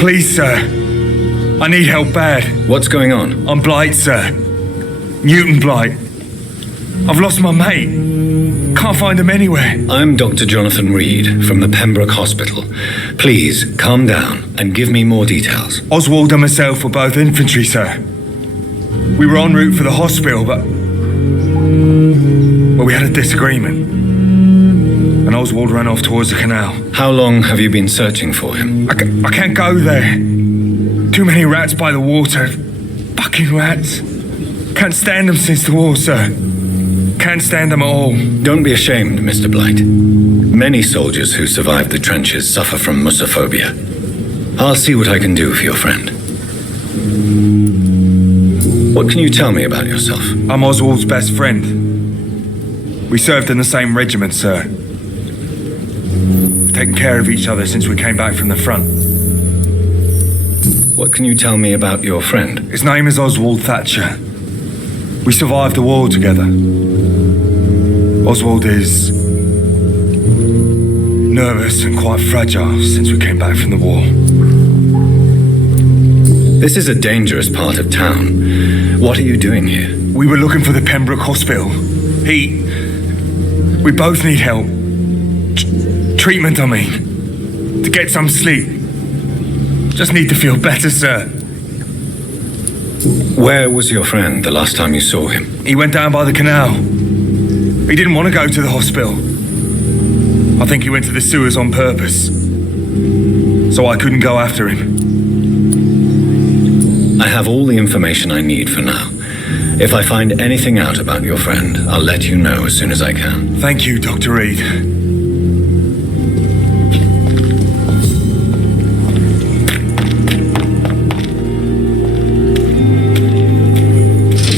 Please, sir. I need help bad. What's going on? I'm Blight, sir. Newton Blight. I've lost my mate. Can't find him anywhere. I'm Dr. Jonathan Reed from the Pembroke Hospital. Please, calm down and give me more details. Oswald and myself were both infantry, sir. We were en route for the hospital, but Well, we had a disagreement, and Oswald ran off towards the canal. How long have you been searching for him? I can't go there. Too many rats by the water. Fucking rats. Can't stand them since the war, sir. Can't stand them at all. Don't be ashamed, Mr. Blight. Many soldiers who survived the trenches suffer from musophobia. I'll see what I can do for your friend. What can you tell me about yourself? I'm Oswald's best friend. We served in the same regiment, sir. We've taken care of each other since we came back from the front. What can you tell me about your friend? His name is Oswald Thatcher. We survived the war together. Oswald is nervous and quite fragile since we came back from the war. This is a dangerous part of town. What are you doing here? We were looking for the Pembroke Hospital. We both need help. Treatment, I mean. To get some sleep. Just need to feel better, sir. Where was your friend the last time you saw him? He went down by the canal. He didn't want to go to the hospital. I think he went to the sewers on purpose. So I couldn't go after him. I have all the information I need for now. If I find anything out about your friend, I'll let you know as soon as I can. Thank you, Dr. Reed.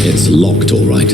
It's locked, all right.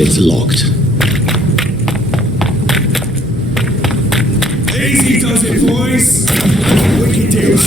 It's locked. Easy does it, boys. What can you do?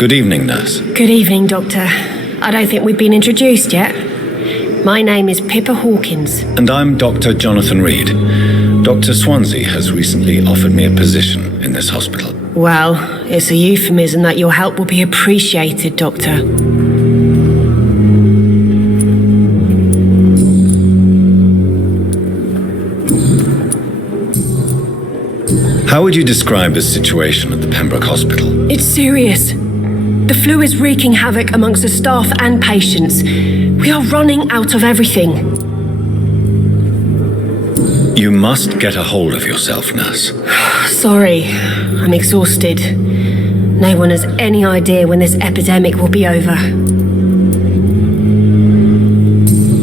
Good evening, nurse. Good evening, Doctor. I don't think we've been introduced yet. My name is Pippa Hawkins. And I'm Dr. Jonathan Reed. Dr. Swansea has recently offered me a position in this hospital. Well, it's a euphemism that your help will be appreciated, Doctor. How would you describe the situation at the Pembroke Hospital? It's serious. The flu is wreaking havoc amongst the staff and patients. We are running out of everything. You must get a hold of yourself, nurse. Sorry, I'm exhausted. No one has any idea when this epidemic will be over.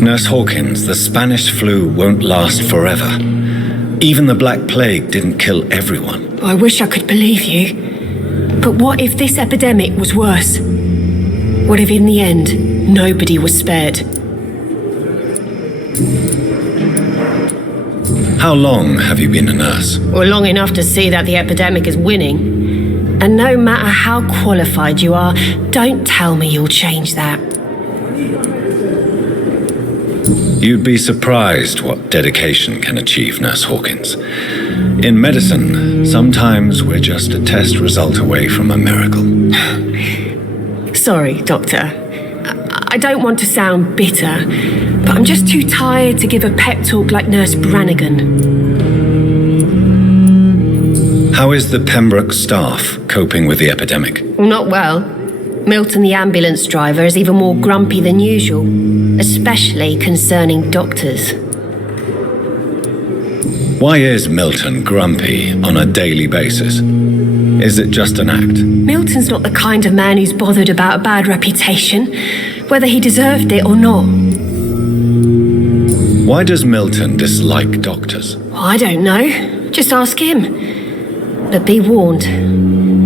Nurse Hawkins, the Spanish flu won't last forever. Even the Black Plague didn't kill everyone. I wish I could believe you. But what if this epidemic was worse? What if in the end, nobody was spared? How long have you been a nurse? Well, long enough to see that the epidemic is winning. And no matter how qualified you are, don't tell me you'll change that. You'd be surprised what dedication can achieve, Nurse Hawkins. In medicine, sometimes we're just a test result away from a miracle. Sorry, Doctor. I don't want to sound bitter, but I'm just too tired to give a pep talk like Nurse Brannigan. How is the Pembroke staff coping with the epidemic? Not well. Milton, the ambulance driver, is even more grumpy than usual, especially concerning doctors. Why is Milton grumpy on a daily basis? Is it just an act? Milton's not the kind of man who's bothered about a bad reputation, whether he deserved it or not. Why does Milton dislike doctors? I don't know. Just ask him. But be warned,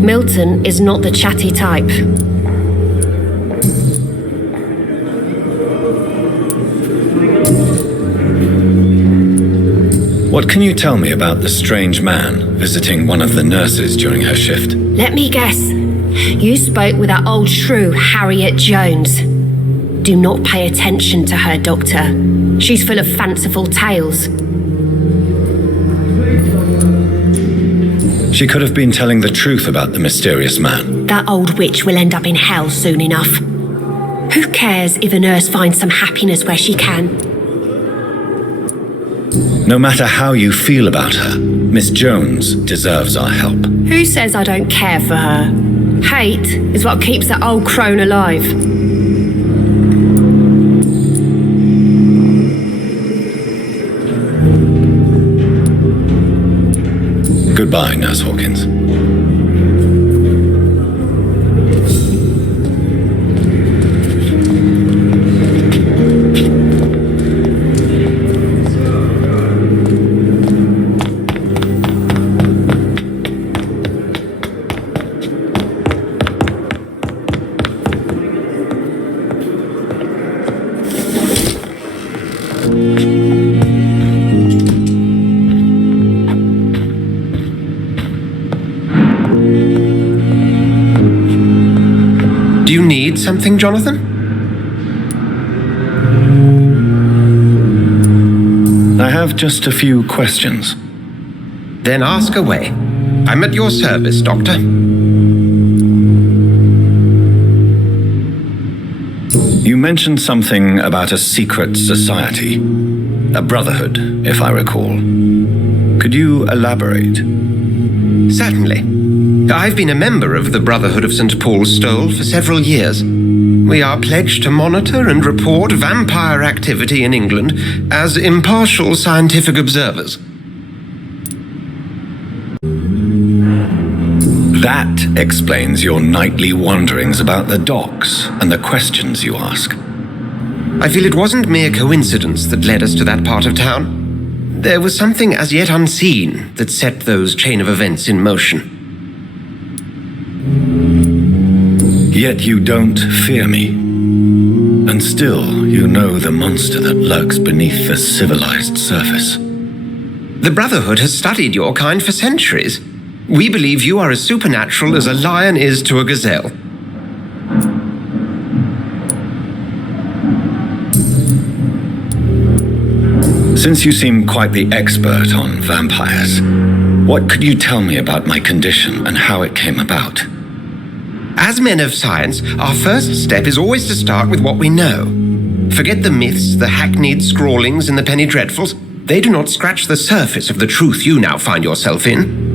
Milton is not the chatty type. What can you tell me about the strange man visiting one of the nurses during her shift? Let me guess. You spoke with that old shrew, Harriet Jones. Do not pay attention to her, Doctor. She's full of fanciful tales. She could have been telling the truth about the mysterious man. That old witch will end up in hell soon enough. Who cares if a nurse finds some happiness where she can? No matter how you feel about her, Miss Jones deserves our help. Who says I don't care for her? Hate is what keeps that old crone alive. Goodbye, Nurse Hawkins. need something, Jonathan? I have just a few questions. Then ask away. I'm at your service, Doctor. You mentioned something about a secret society. A brotherhood, if I recall. Could you elaborate? Certainly. I've been a member of the Brotherhood of St. Paul's Stole for several years. We are pledged to monitor and report vampire activity in England as impartial scientific observers. That explains your nightly wanderings about the docks and the questions you ask. I feel it wasn't mere coincidence that led us to that part of town. There was something as yet unseen that set those chain of events in motion. Yet you don't fear me. And still, you know the monster that lurks beneath the civilized surface. The Brotherhood has studied your kind for centuries. We believe you are as supernatural as a lion is to a gazelle. Since you seem quite the expert on vampires, what could you tell me about my condition and how it came about? As men of science, our first step is always to start with what we know. Forget the myths, the hackneyed scrawlings, and the penny dreadfuls. They do not scratch the surface of the truth you now find yourself in.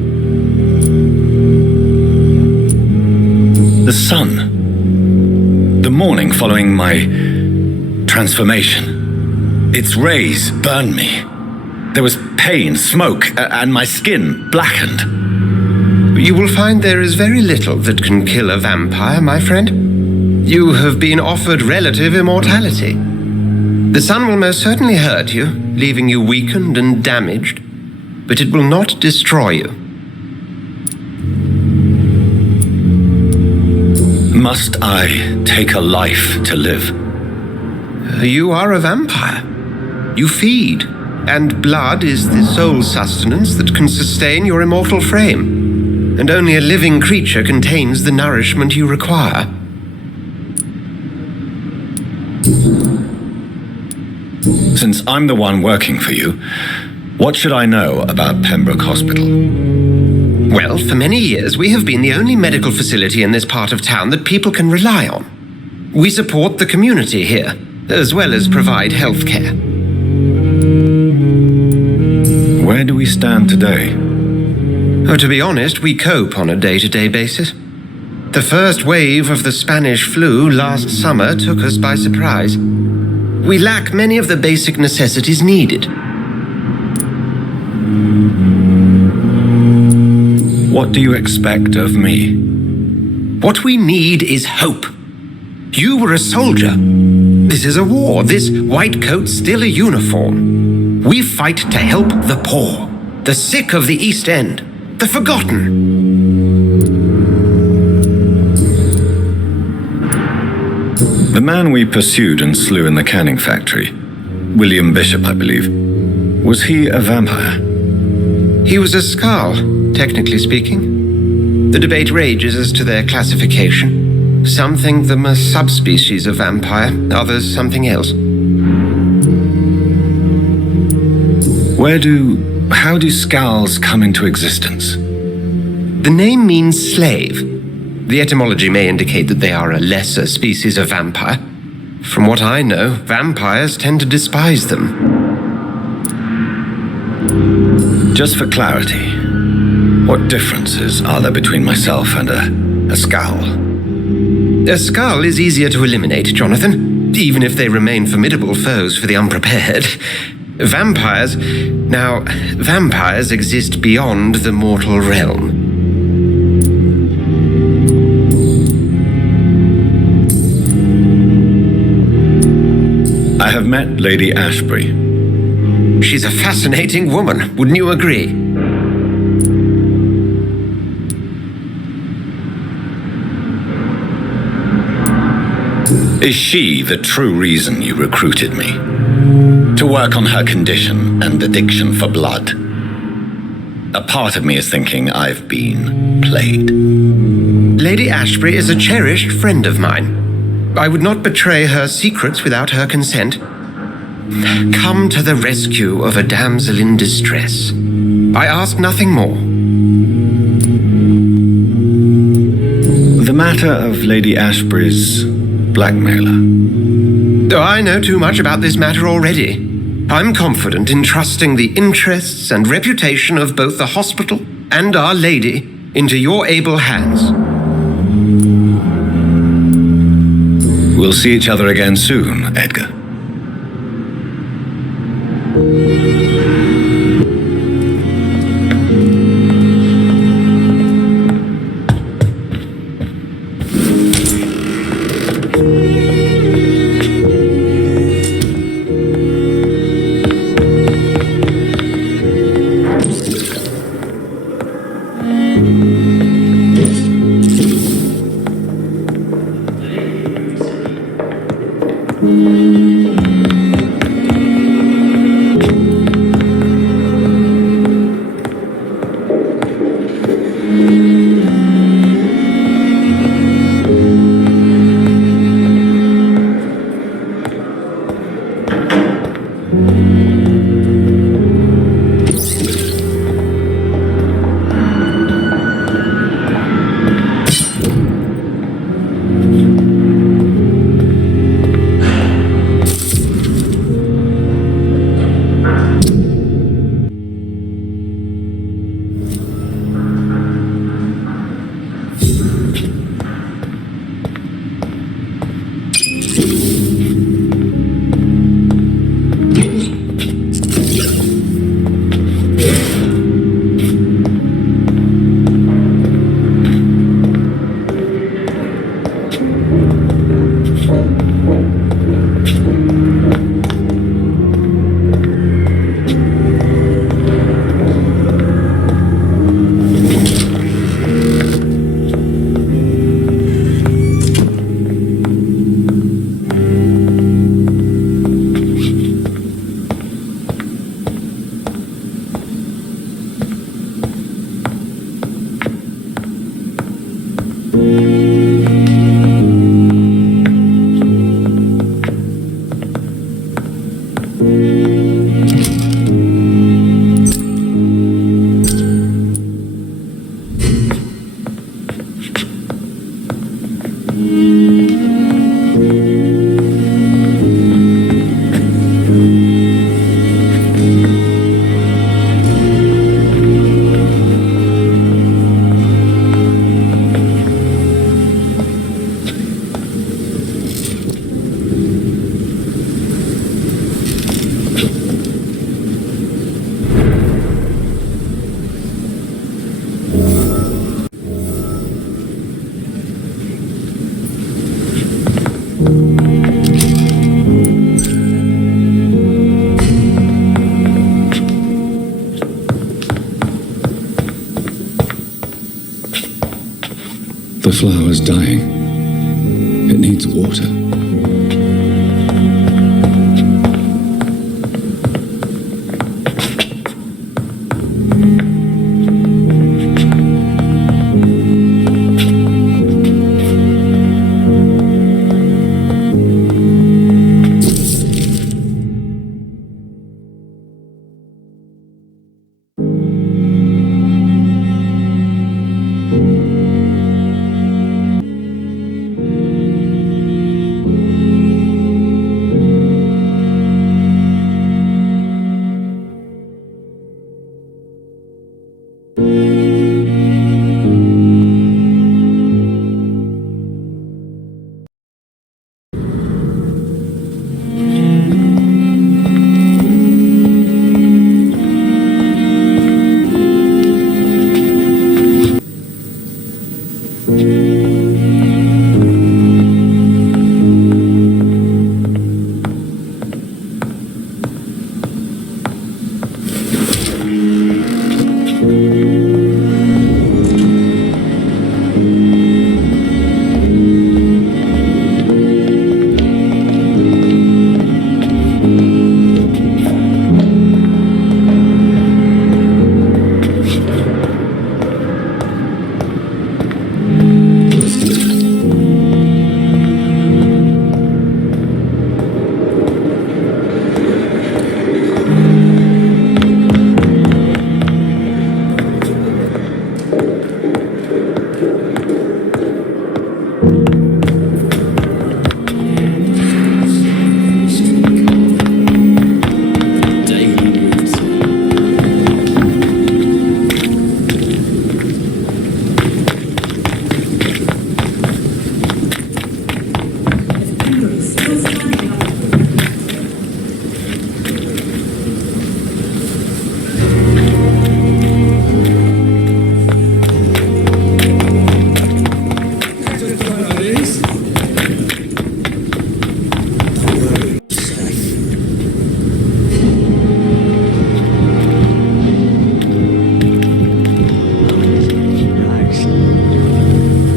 The sun. The morning following my transformation. Its rays burned me. There was pain, smoke, and my skin blackened. You will find there is very little that can kill a vampire, my friend. You have been offered relative immortality. The sun will most certainly hurt you, leaving you weakened and damaged, but it will not destroy you. Must I take a life to live? You are a vampire. You feed, and blood is the sole sustenance that can sustain your immortal frame. And only a living creature contains the nourishment you require. Since I'm the one working for you, what should I know about Pembroke Hospital? Well, for many years, we have been the only medical facility in this part of town that people can rely on. We support the community here, as well as provide health care. Where do we stand today? Oh, to be honest, we cope on a day-to-day basis. The first wave of the Spanish flu last summer took us by surprise. We lack many of the basic necessities needed. What do you expect of me? What we need is hope. You were a soldier. This is a war. This white coat's still a uniform. We fight to help the poor, the sick of the East End, the forgotten. The man we pursued and slew in the canning factory, William Bishop, I believe, was he a vampire? He was a Skald, technically speaking. The debate rages as to their classification. Some think them a subspecies of vampire, others something else. How do Skalds come into existence? The name means slave. The etymology may indicate that they are a lesser species of vampire. From what I know, vampires tend to despise them. Just for clarity, what differences are there between myself and a Skald? A Skald is easier to eliminate, Jonathan, even if they remain formidable foes for the unprepared. Vampires exist beyond the mortal realm. I have met Lady Ashbury. She's a fascinating woman, wouldn't you agree? Is she the true reason you recruited me? To work on her condition and addiction for blood? A part of me is thinking I've been played. Lady Ashbury is a cherished friend of mine. I would not betray her secrets without her consent. Come to the rescue of a damsel in distress. I ask nothing more. The matter of Lady Ashbury's blackmailer. Oh, I know too much about this matter already. I'm confident in trusting the interests and reputation of both the hospital and Our Lady into your able hands. We'll see each other again soon, Edgar. The flower's dying. It needs water.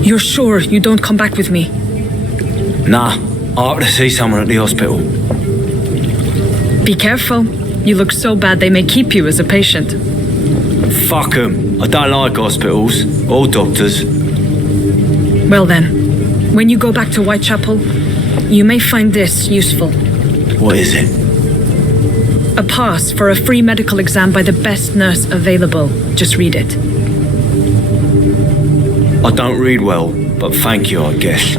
You're sure you don't come back with me? Nah, I have to see someone at the hospital. Be careful. You look so bad they may keep you as a patient. Fuck 'em. I don't like hospitals or doctors. Well then, when you go back to Whitechapel, you may find this useful. What is it? A pass for a free medical exam by the best nurse available. Just read it. I don't read well, but thank you, I guess.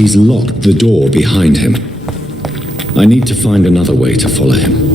He's locked the door behind him. I need to find another way to follow him.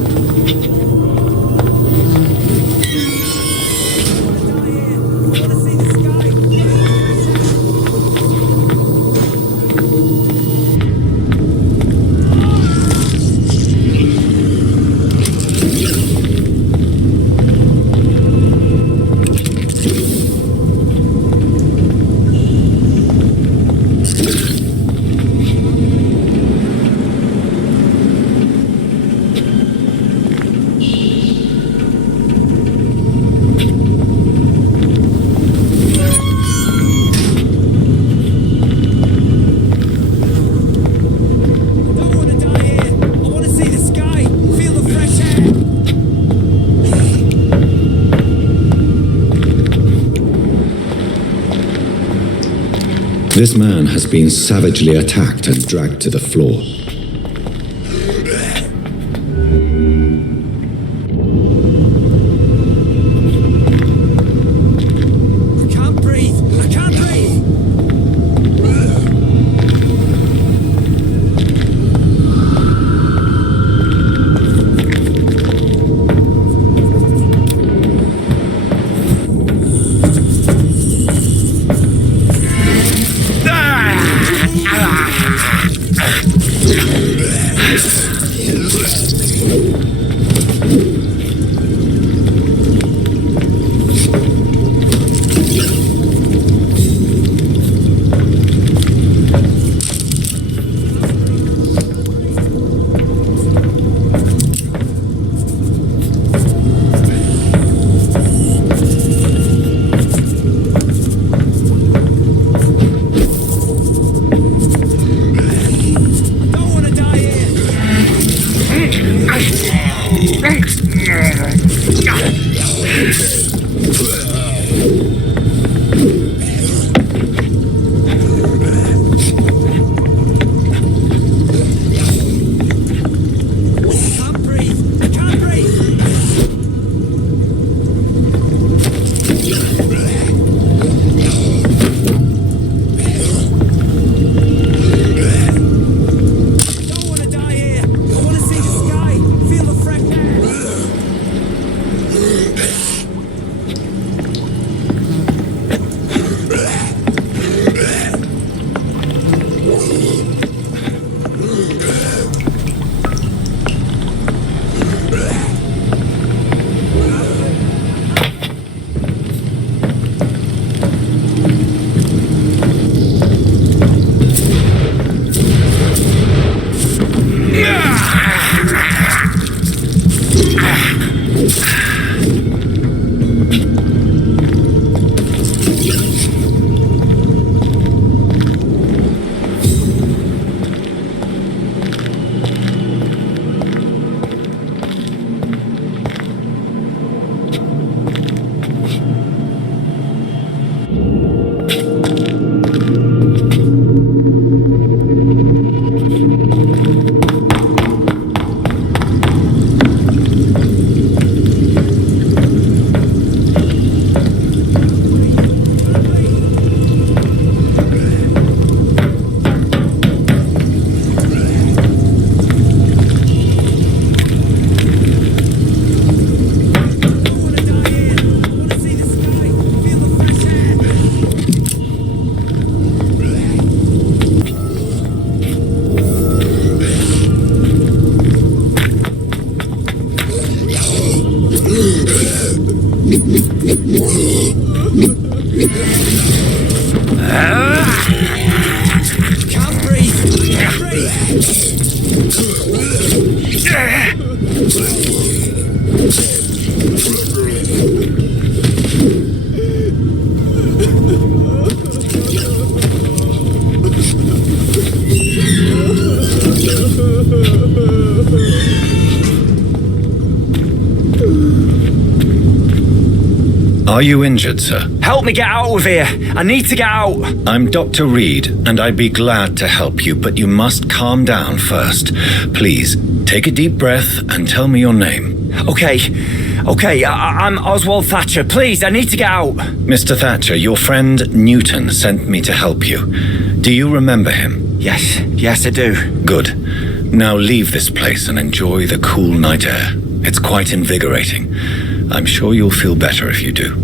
This man has been savagely attacked and dragged to the floor. I can't breathe! I can't breathe! Are you injured, sir? Help me get out of here. I need to get out. I'm Dr. Reed, and I'd be glad to help you, but you must calm down first. Please, take a deep breath and tell me your name. Okay, I'm Oswald Thatcher. Please, I need to get out. Mr. Thatcher, your friend Newton sent me to help you. Do you remember him? Yes, I do. Good. Now leave this place and enjoy the cool night air. It's quite invigorating. I'm sure you'll feel better if you do.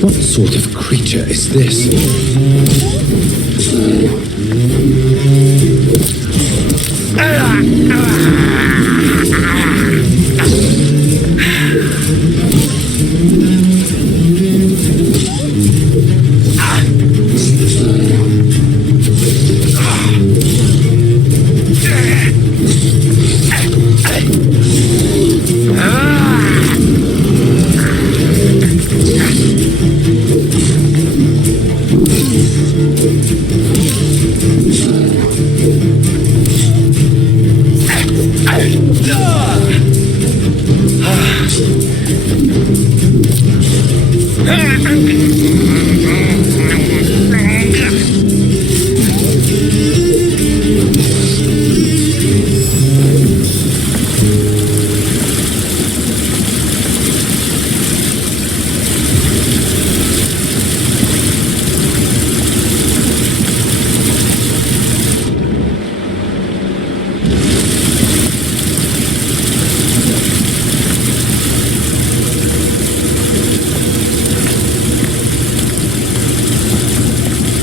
What sort of creature is this?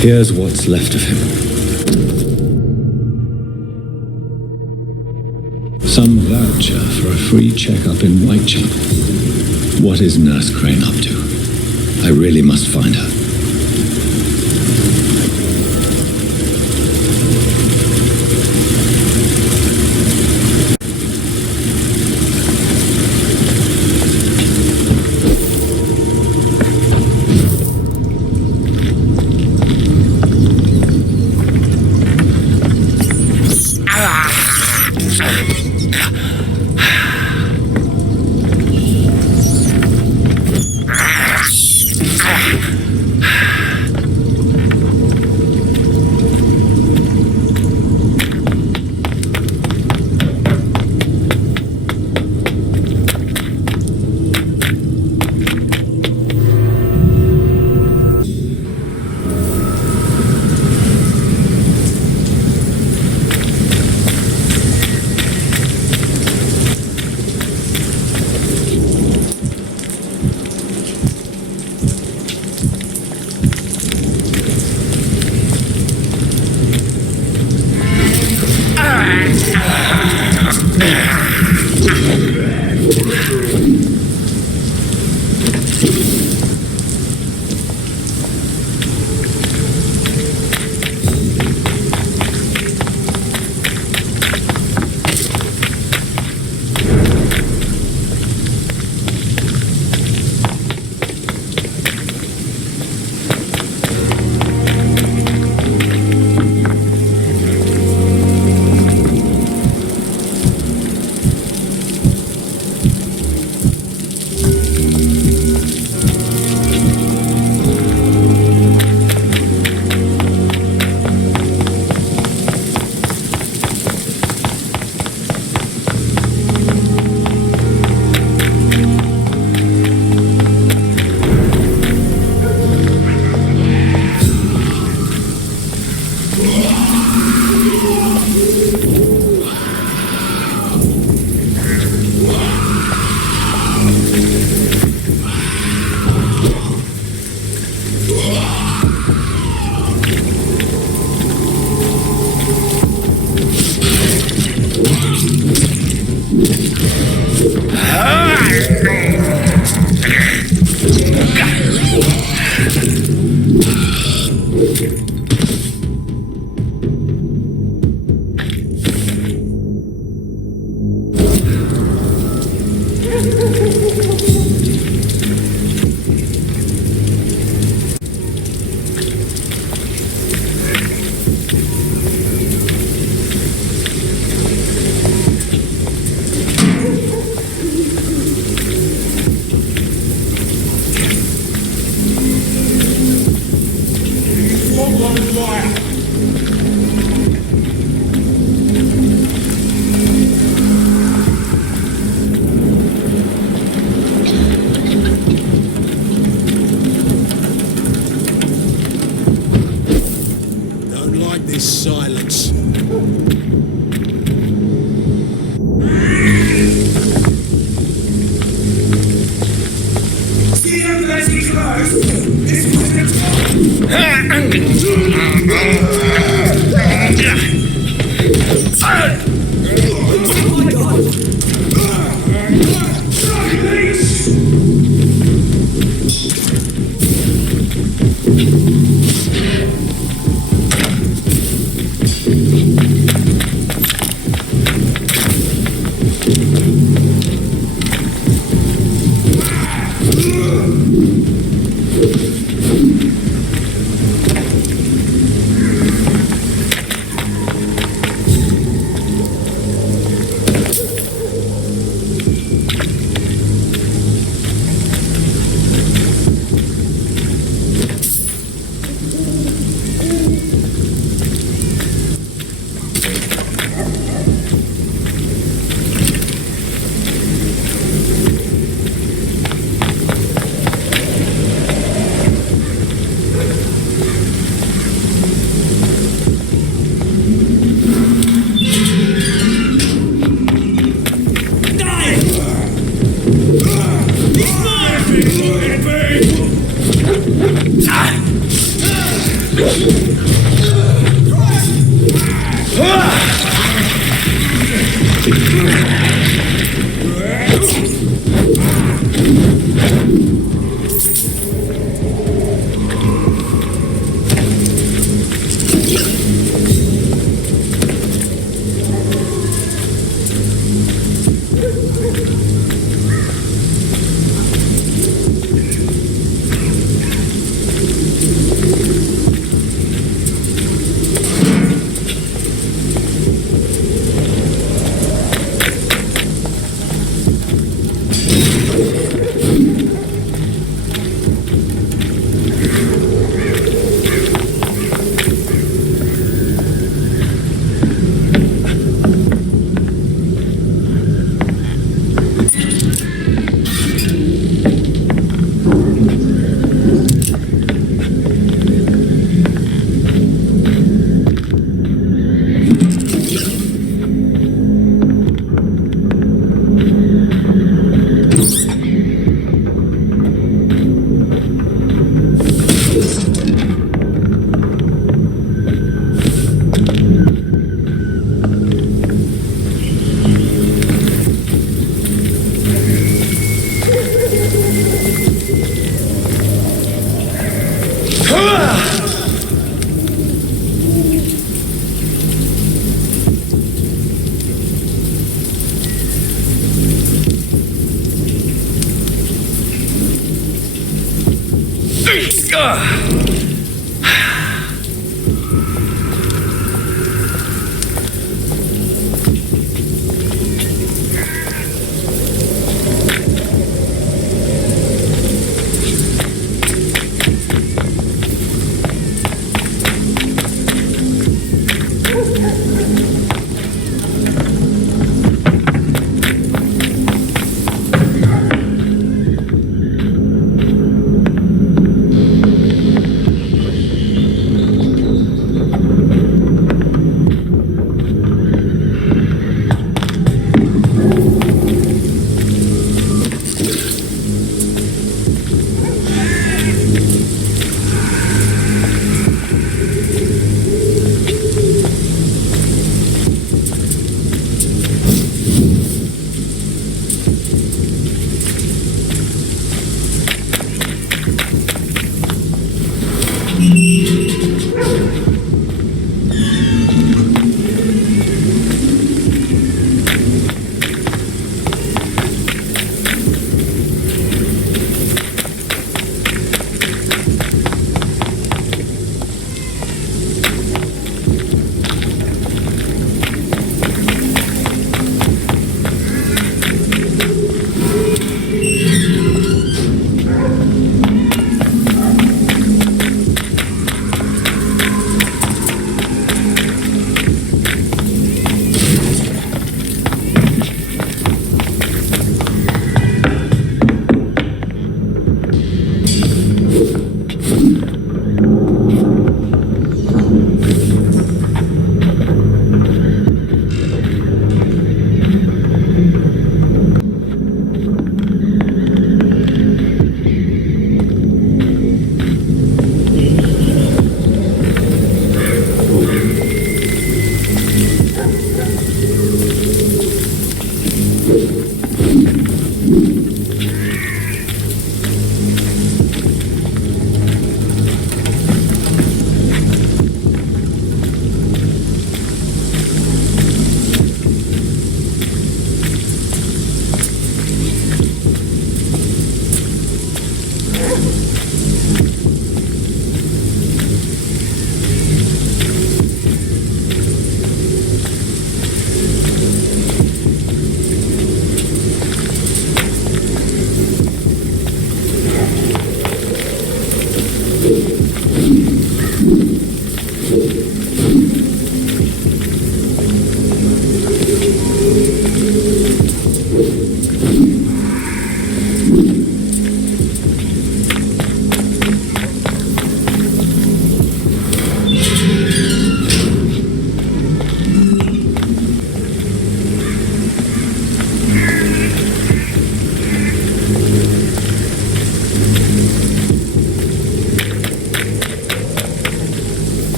Here's what's left of him. Some voucher for a free checkup in Whitechapel. What is Nurse Crane up to? I really must find her.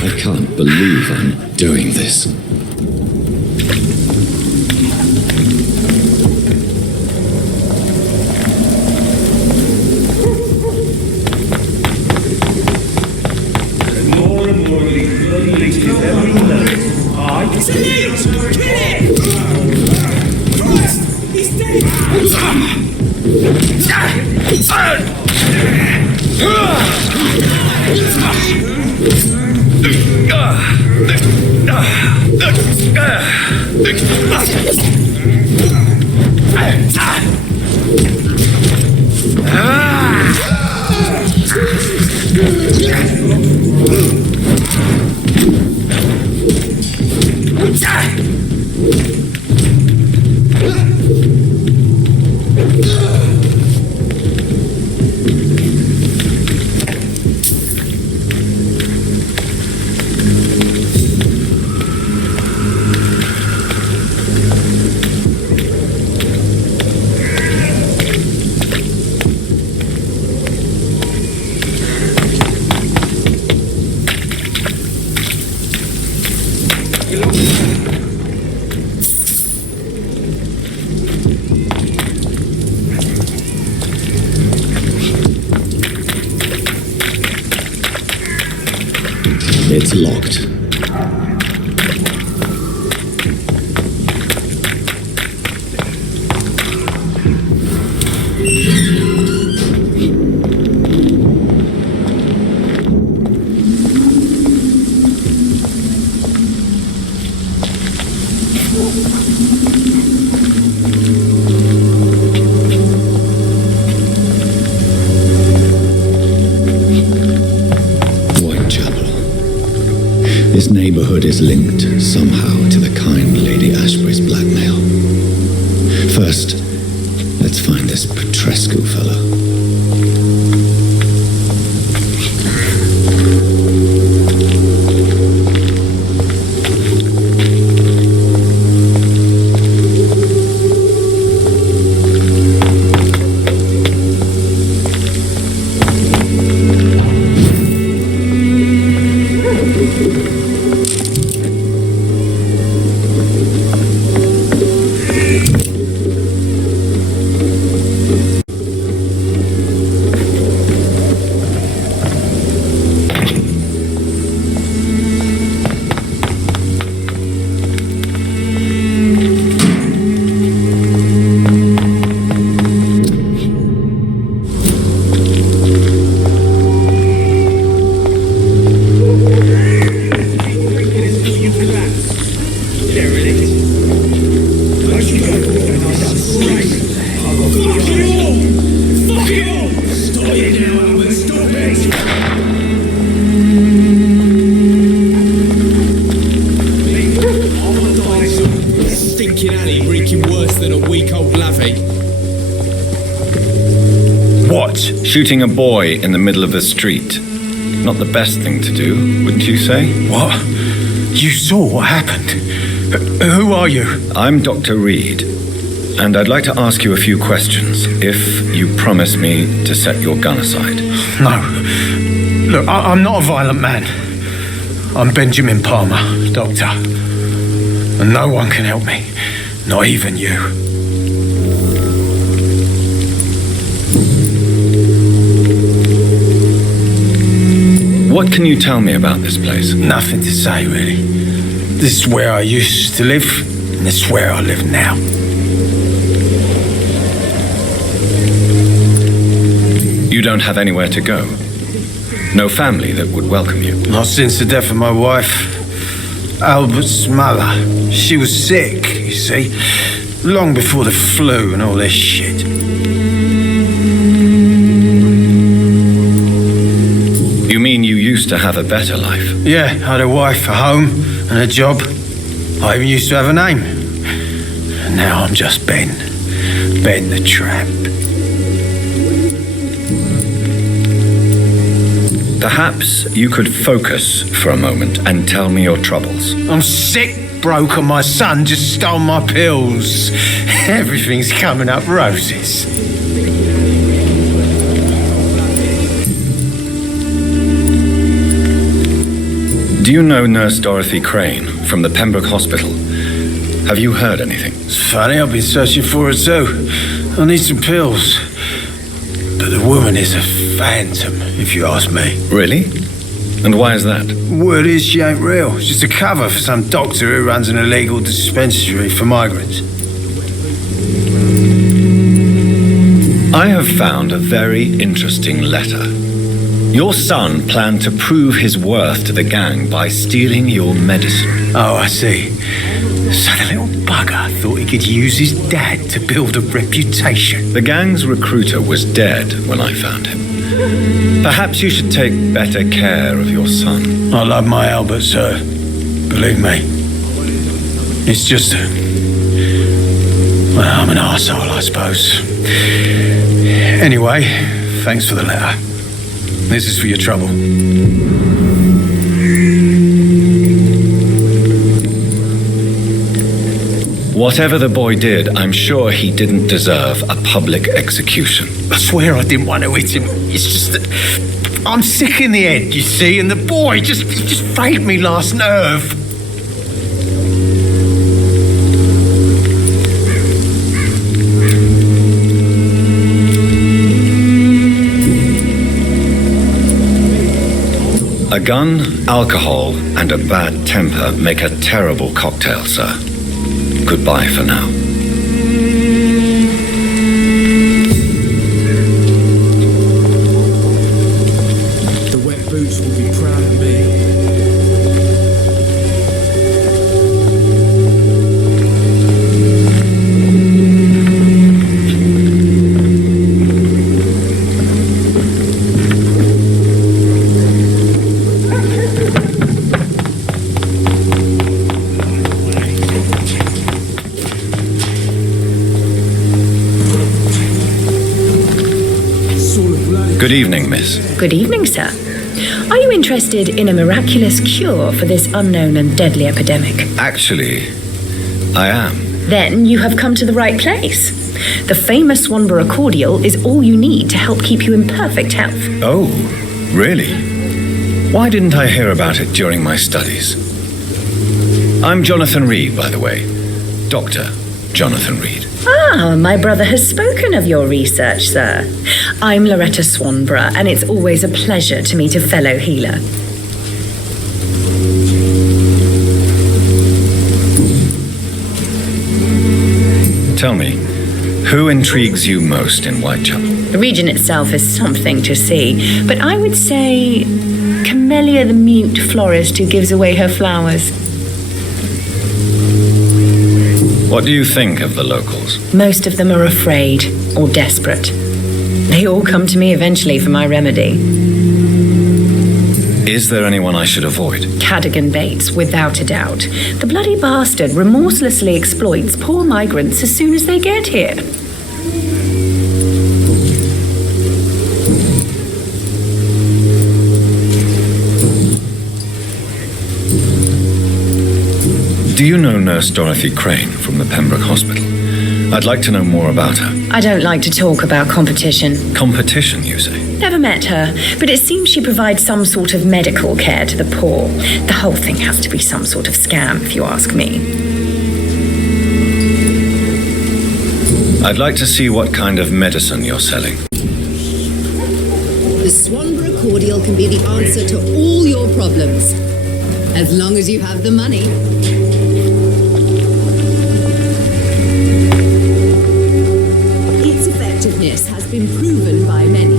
I can't believe I'm doing this. More and more of these bloody leeches every day. It's a leech! Kill it! Christ! He's dead! It's locked. This neighborhood is linked somehow to the kind Lady Ashbury's blackmail. First, let's find this Petrescu fellow. Shooting a boy in the middle of the street. Not the best thing to do, wouldn't you say? What? You saw what happened? Who are you? I'm Dr. Reed, and I'd like to ask you a few questions, if you promise me to set your gun aside. No. Look, I'm not a violent man. I'm Benjamin Palmer, doctor. And no one can help me. Not even you. What can you tell me about this place? Nothing to say, really. This is where I used to live, and this is where I live now. You don't have anywhere to go? No family that would welcome you? Not since the death of my wife, Albert's mother. She was sick, you see, long before the flu and all this shit. used to have a better life. Yeah, I had a wife, a home, and a job. I even used to have a name. And now I'm just Ben. Ben the Tramp. Perhaps you could focus for a moment and tell me your troubles. I'm sick, broke, and my son just stole my pills. Everything's coming up roses. Do you know Nurse Dorothy Crane from the Pembroke Hospital? Have you heard anything? It's funny, I've been searching for her too. I need some pills. But the woman is a phantom, if you ask me. Really? And why is that? Word is she ain't real. It's just a cover for some doctor who runs an illegal dispensary for migrants. I have found a very interesting letter. Your son planned to prove his worth to the gang by stealing your medicine. Oh, I see. So the little bugger thought he could use his dad to build a reputation. The gang's recruiter was dead when I found him. Perhaps you should take better care of your son. I love my Albert, sir. Believe me. It's just... well, I'm an arsehole, I suppose. Anyway, thanks for the letter. This is for your trouble. Whatever the boy did, I'm sure he didn't deserve a public execution. I swear I didn't want to hit him. It's just that I'm sick in the head, you see, and the boy just frayed me last nerve. A gun, alcohol, and a bad temper make a terrible cocktail, sir. Goodbye for now. The wet boots will be proud of me. Good evening, miss. Good evening, sir. Are you interested in a miraculous cure for this unknown and deadly epidemic? Actually, I am. Then you have come to the right place. The famous Swanborough cordial is all you need to help keep you in perfect health. Oh, really? Why didn't I hear about it during my studies? I'm Jonathan Reed, by the way. Dr. Jonathan Reed. Ah, my brother has spoken of your research, sir. I'm Loretta Swanborough, and it's always a pleasure to meet a fellow healer. Tell me, who intrigues you most in Whitechapel? The region itself is something to see, but I would say Camellia the mute florist who gives away her flowers. What do you think of the locals? Most of them are afraid or desperate. They all come to me eventually for my remedy. Is there anyone I should avoid? Cadogan Bates, without a doubt. The bloody bastard remorselessly exploits poor migrants as soon as they get here. Do you know Nurse Dorothy Crane from the Pembroke Hospital? I'd like to know more about her. I don't like to talk about competition. Competition, you say? Never met her, but it seems she provides some sort of medical care to the poor. The whole thing has to be some sort of scam, if you ask me. I'd like to see what kind of medicine you're selling. The Swanborough cordial can be the answer to all your problems. As long as you have the money. Its effectiveness has been proven by many.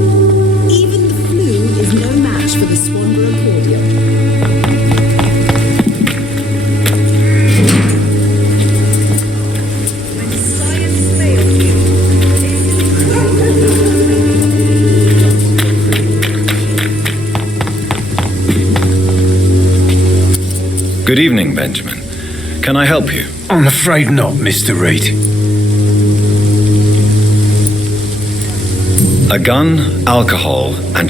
Even the flu is no match for the Swanborough cordial. Good evening, Benjamin. Can I help you? I'm afraid not, Mr. Reed. A gun, alcohol, and...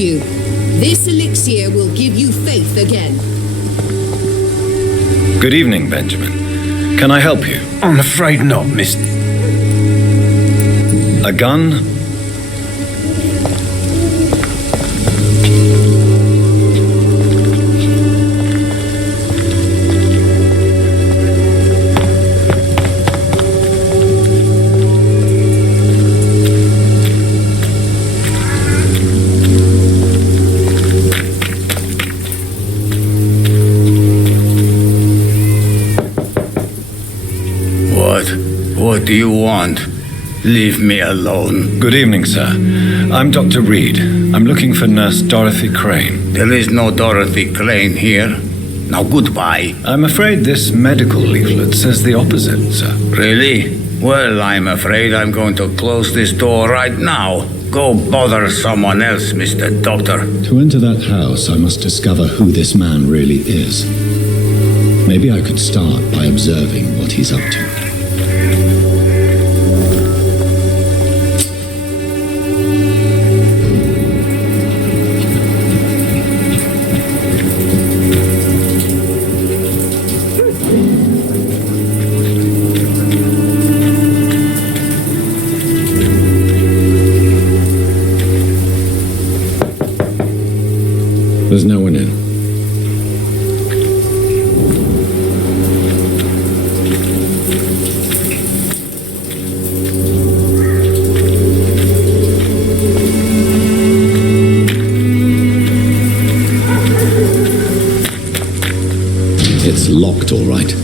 you. This elixir will give you faith again. Good evening, Benjamin. Can I help you? I'm afraid not, Miss... A gun? What do you want? Leave me alone. Good evening, sir. I'm Dr. Reed. I'm looking for Nurse Dorothy Crane. There is no Dorothy Crane here. Now, goodbye. I'm afraid this medical leaflet says the opposite, sir. Really? Well, I'm afraid I'm going to close this door right now. Go bother someone else, Mr. Doctor. To enter that house, I must discover who this man really is. Maybe I could start by observing what he's up to. There's no one in. It's locked, all right.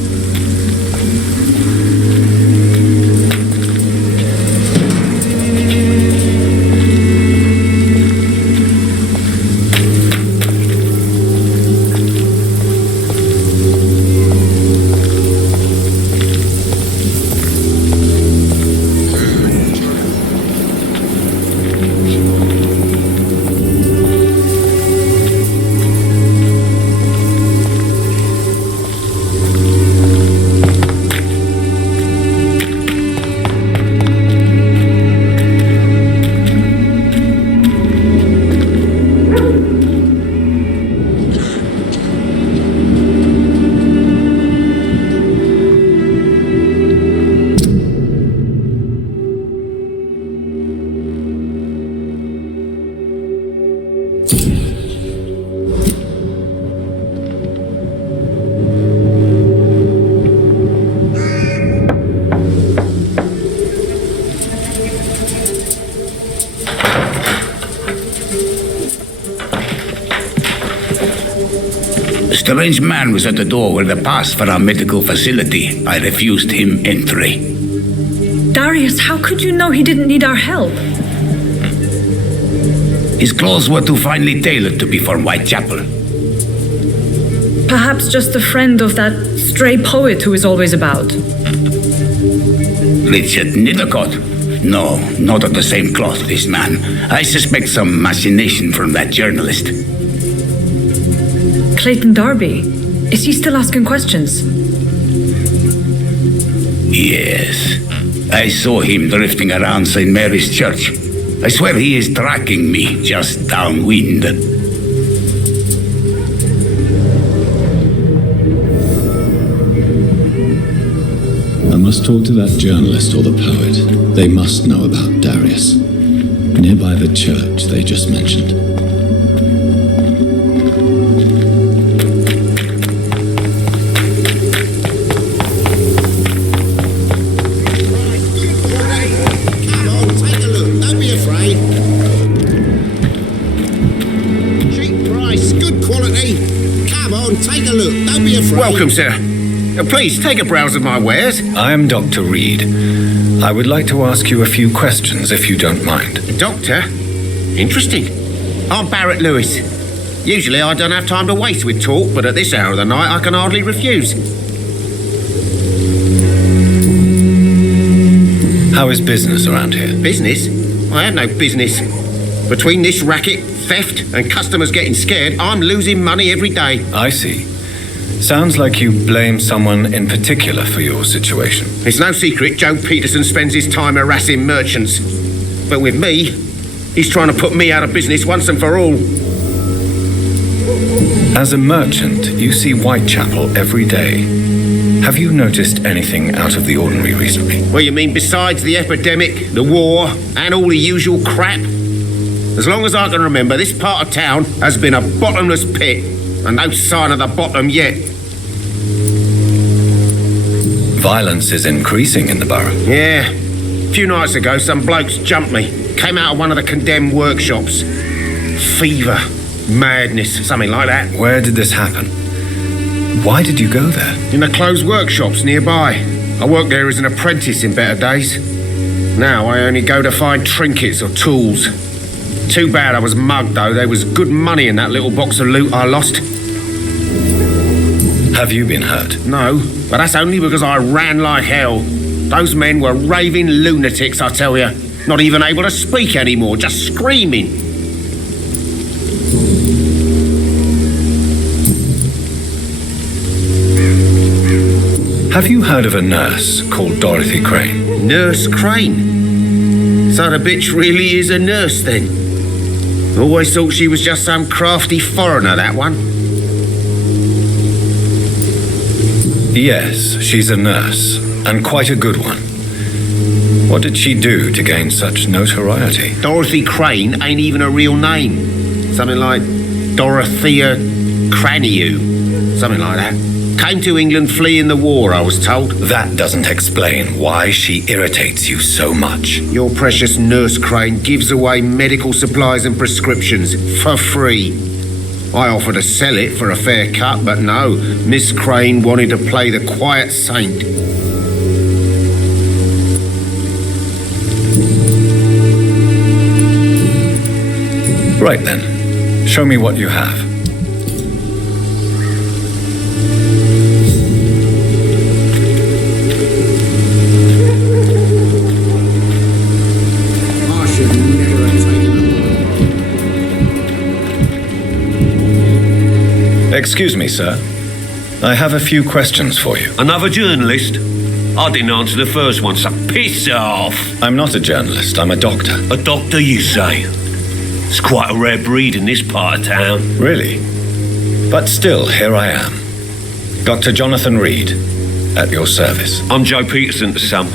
A strange man was at the door with a pass for our medical facility. I refused him entry. Darius, how could you know he didn't need our help? His clothes were too finely tailored to be from Whitechapel. Perhaps just a friend of that stray poet who is always about. Richard Nithercott? No, not of the same cloth, this man. I suspect some machination from that journalist. Clayton Darby. Is he still asking questions? Yes. I saw him drifting around St. Mary's Church. I swear he is tracking me just downwind. I must talk to that journalist or the poet. They must know about Darius. Nearby the church they just mentioned. Welcome, sir. Please, take a browse of my wares. I am Dr. Reed. I would like to ask you a few questions, if you don't mind. Doctor? Interesting. I'm Barrett Lewis. Usually I don't have time to waste with talk, but at this hour of the night I can hardly refuse. How is business around here? Business? I have no business. Between this racket, theft, and customers getting scared, I'm losing money every day. I see. Sounds like you blame someone in particular for your situation. It's no secret Joe Peterson spends his time harassing merchants. But with me, he's trying to put me out of business once and for all. As a merchant, you see Whitechapel every day. Have you noticed anything out of the ordinary recently? Well, you mean besides the epidemic, the war, and all the usual crap? As long as I can remember, this part of town has been a bottomless pit, and no sign of the bottom yet. Violence is increasing in the borough. Yeah. A few nights ago, some blokes jumped me. Came out of one of the condemned workshops. Fever, madness, something like that. Where did this happen? Why did you go there? In the closed workshops nearby. I worked there as an apprentice in better days. Now I only go to find trinkets or tools. Too bad I was mugged, though. There was good money in that little box of loot I lost. Have you been hurt? No, but that's only because I ran like hell. Those men were raving lunatics, I tell you. Not even able to speak anymore, just screaming. Have you heard of a nurse called Dorothy Crane? Nurse Crane? So the bitch really is a nurse, then? Always thought she was just some crafty foreigner, that one. Yes, she's a nurse, and quite a good one. What did she do to gain such notoriety? Dorothy Crane ain't even a real name. Something like Dorothea Craniu, something like that. Came to England fleeing the war, I was told. That doesn't explain why she irritates you so much. Your precious nurse Crane gives away medical supplies and prescriptions for free. I offered to sell it for a fair cut, but no. Miss Crane wanted to play the quiet saint. Right then. Show me what you have. Excuse me, sir. I have a few questions for you. Another journalist? I didn't answer the first one, so piss off! I'm not a journalist, I'm a doctor. A doctor, you say? It's quite a rare breed in this part of town. Really? But still, here I am. Dr. Jonathan Reed, at your service. I'm Joe Peterson to some,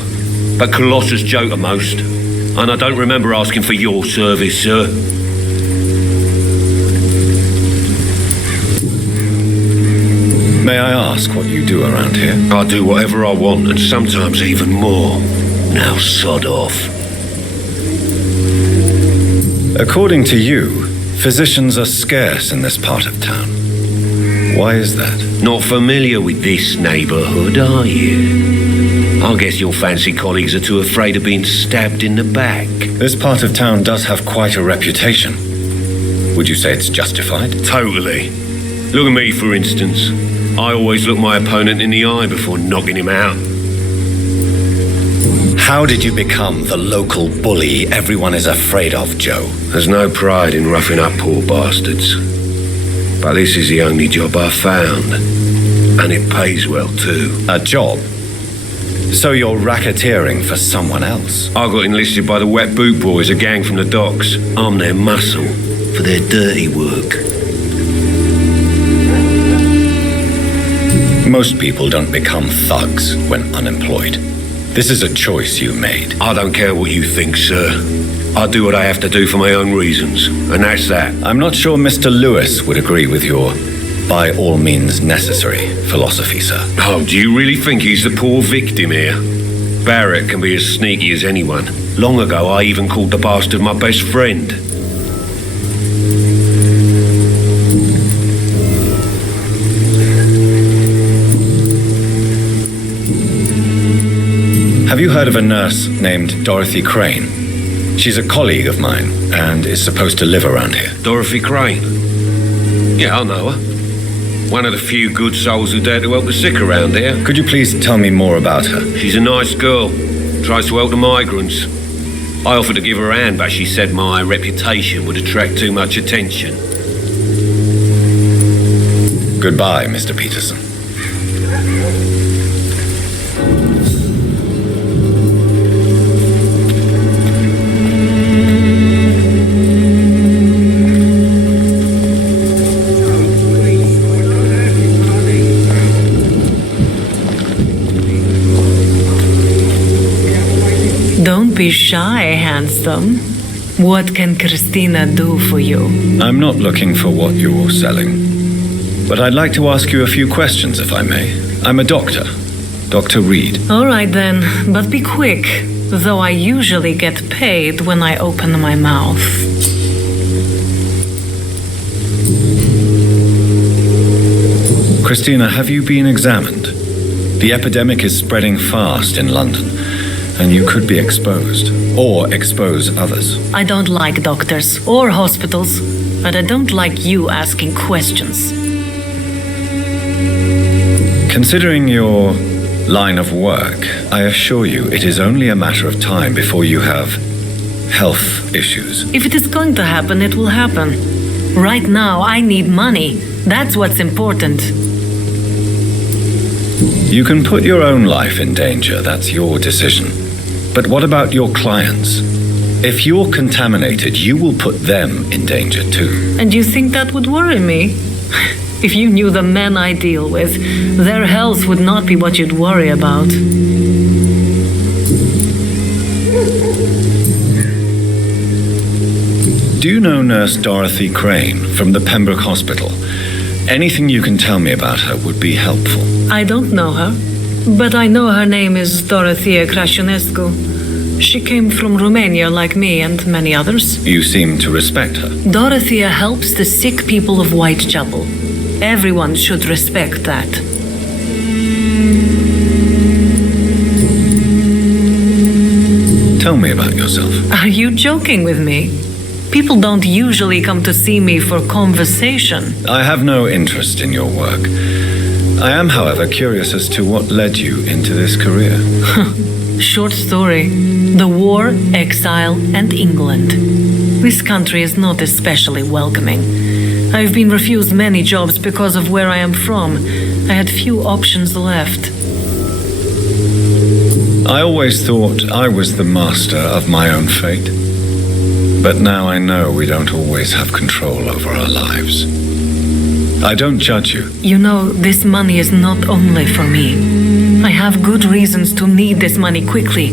but Colossus Joe to most. And I don't remember asking for your service, sir. May I ask what you do around here? I do whatever I want, and sometimes even more. Now sod off. According to you, physicians are scarce in this part of town. Why is that? Not familiar with this neighbourhood, are you? I guess your fancy colleagues are too afraid of being stabbed in the back. This part of town does have quite a reputation. Would you say it's justified? Totally. Look at me, for instance. I always look my opponent in the eye before knocking him out. How did you become the local bully everyone is afraid of, Joe? There's no pride in roughing up poor bastards. But this is the only job I've found. And it pays well, too. A job? So you're racketeering for someone else? I got enlisted by the Wet Boot Boys, a gang from the docks. I'm their muscle for their dirty work. Most people don't become thugs when unemployed. This is a choice you made. I don't care what you think, sir. I do what I have to do for my own reasons, and that's that. I'm not sure Mr. Lewis would agree with your by all means necessary philosophy, sir. Oh, do you really think he's the poor victim here? Barrett can be as sneaky as anyone. Long ago, I even called the bastard my best friend. Have you heard of a nurse named Dorothy Crane? She's a colleague of mine and is supposed to live around here. Dorothy Crane? Yeah, I know her. One of the few good souls who dare to help the sick around here. Could you please tell me more about her? She's a nice girl. Tries to help the migrants. I offered to give her a hand, but she said my reputation would attract too much attention. Goodbye, Mr. Peterson. Don't be shy, handsome. What can Christina do for you? I'm not looking for what you're selling. But I'd like to ask you a few questions, if I may. I'm a doctor. Dr. Reed. All right then, but be quick, though I usually get paid when I open my mouth. Christina, have you been examined? The epidemic is spreading fast in London, and you could be exposed, or expose others. I don't like doctors or hospitals, but I don't like you asking questions. Considering your line of work, I assure you it is only a matter of time before you have health issues. If it is going to happen, it will happen. Right now, I need money. That's what's important. You can put your own life in danger, that's your decision. But what about your clients? If you're contaminated, you will put them in danger too. And you think that would worry me? If you knew the men I deal with, their health would not be what you'd worry about. Do you know Nurse Dorothy Crane from the Pembroke Hospital? Anything you can tell me about her would be helpful. I don't know her, but I know her name is Dorothea Crăciunescu. She came from Romania like me and many others. You seem to respect her. Dorothea helps the sick people of Whitechapel. Everyone should respect that. Tell me about yourself. Are you joking with me? People don't usually come to see me for conversation. I have no interest in your work. I am, however, curious as to what led you into this career. Short story. The war, exile, and England. This country is not especially welcoming. I've been refused many jobs because of where I am from. I had few options left. I always thought I was the master of my own fate. But now I know we don't always have control over our lives. I don't judge you. You know, this money is not only for me. I have good reasons to need this money quickly,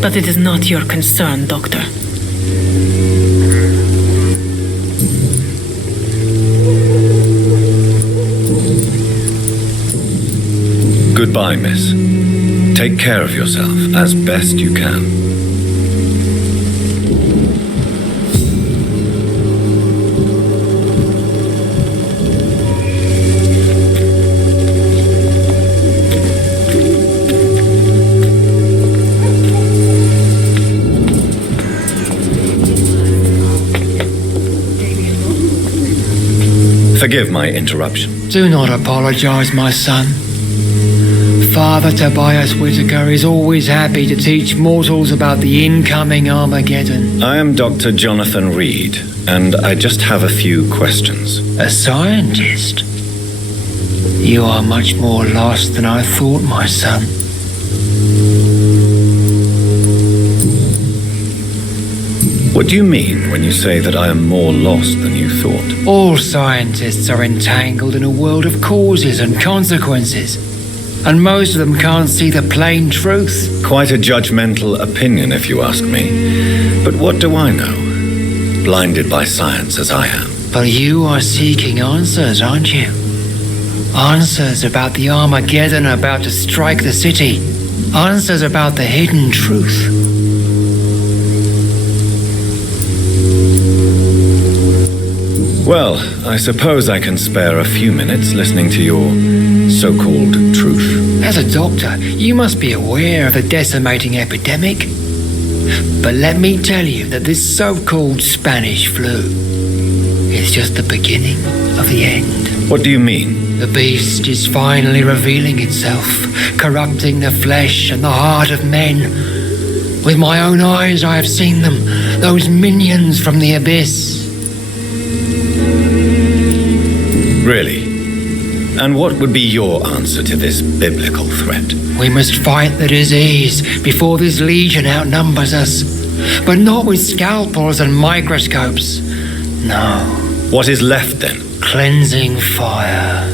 but it is not your concern, Doctor. Goodbye, miss. Take care of yourself as best you can. Forgive my interruption. Do not apologize, my son. Father Tobias Whitaker is always happy to teach mortals about the incoming Armageddon. I am Dr. Jonathan Reed, and I just have a few questions. A scientist? You are much more lost than I thought, my son. What do you mean when you say that I am more lost than you thought? All scientists are entangled in a world of causes and consequences, and most of them can't see the plain truth. Quite a judgmental opinion, if you ask me. But what do I know? Blinded by science as I am. But you are seeking answers, aren't you? Answers about the Armageddon about to strike the city. Answers about the hidden truth. Well, I suppose I can spare a few minutes listening to your so-called truth. As a doctor, you must be aware of the decimating epidemic. But let me tell you that this so-called Spanish flu is just the beginning of the end. What do you mean? The beast is finally revealing itself, corrupting the flesh and the heart of men. With my own eyes I have seen them, those minions from the abyss. Really? And what would be your answer to this biblical threat? We must fight the disease before this legion outnumbers us. But not with scalpels and microscopes. No. What is left then? Cleansing fire.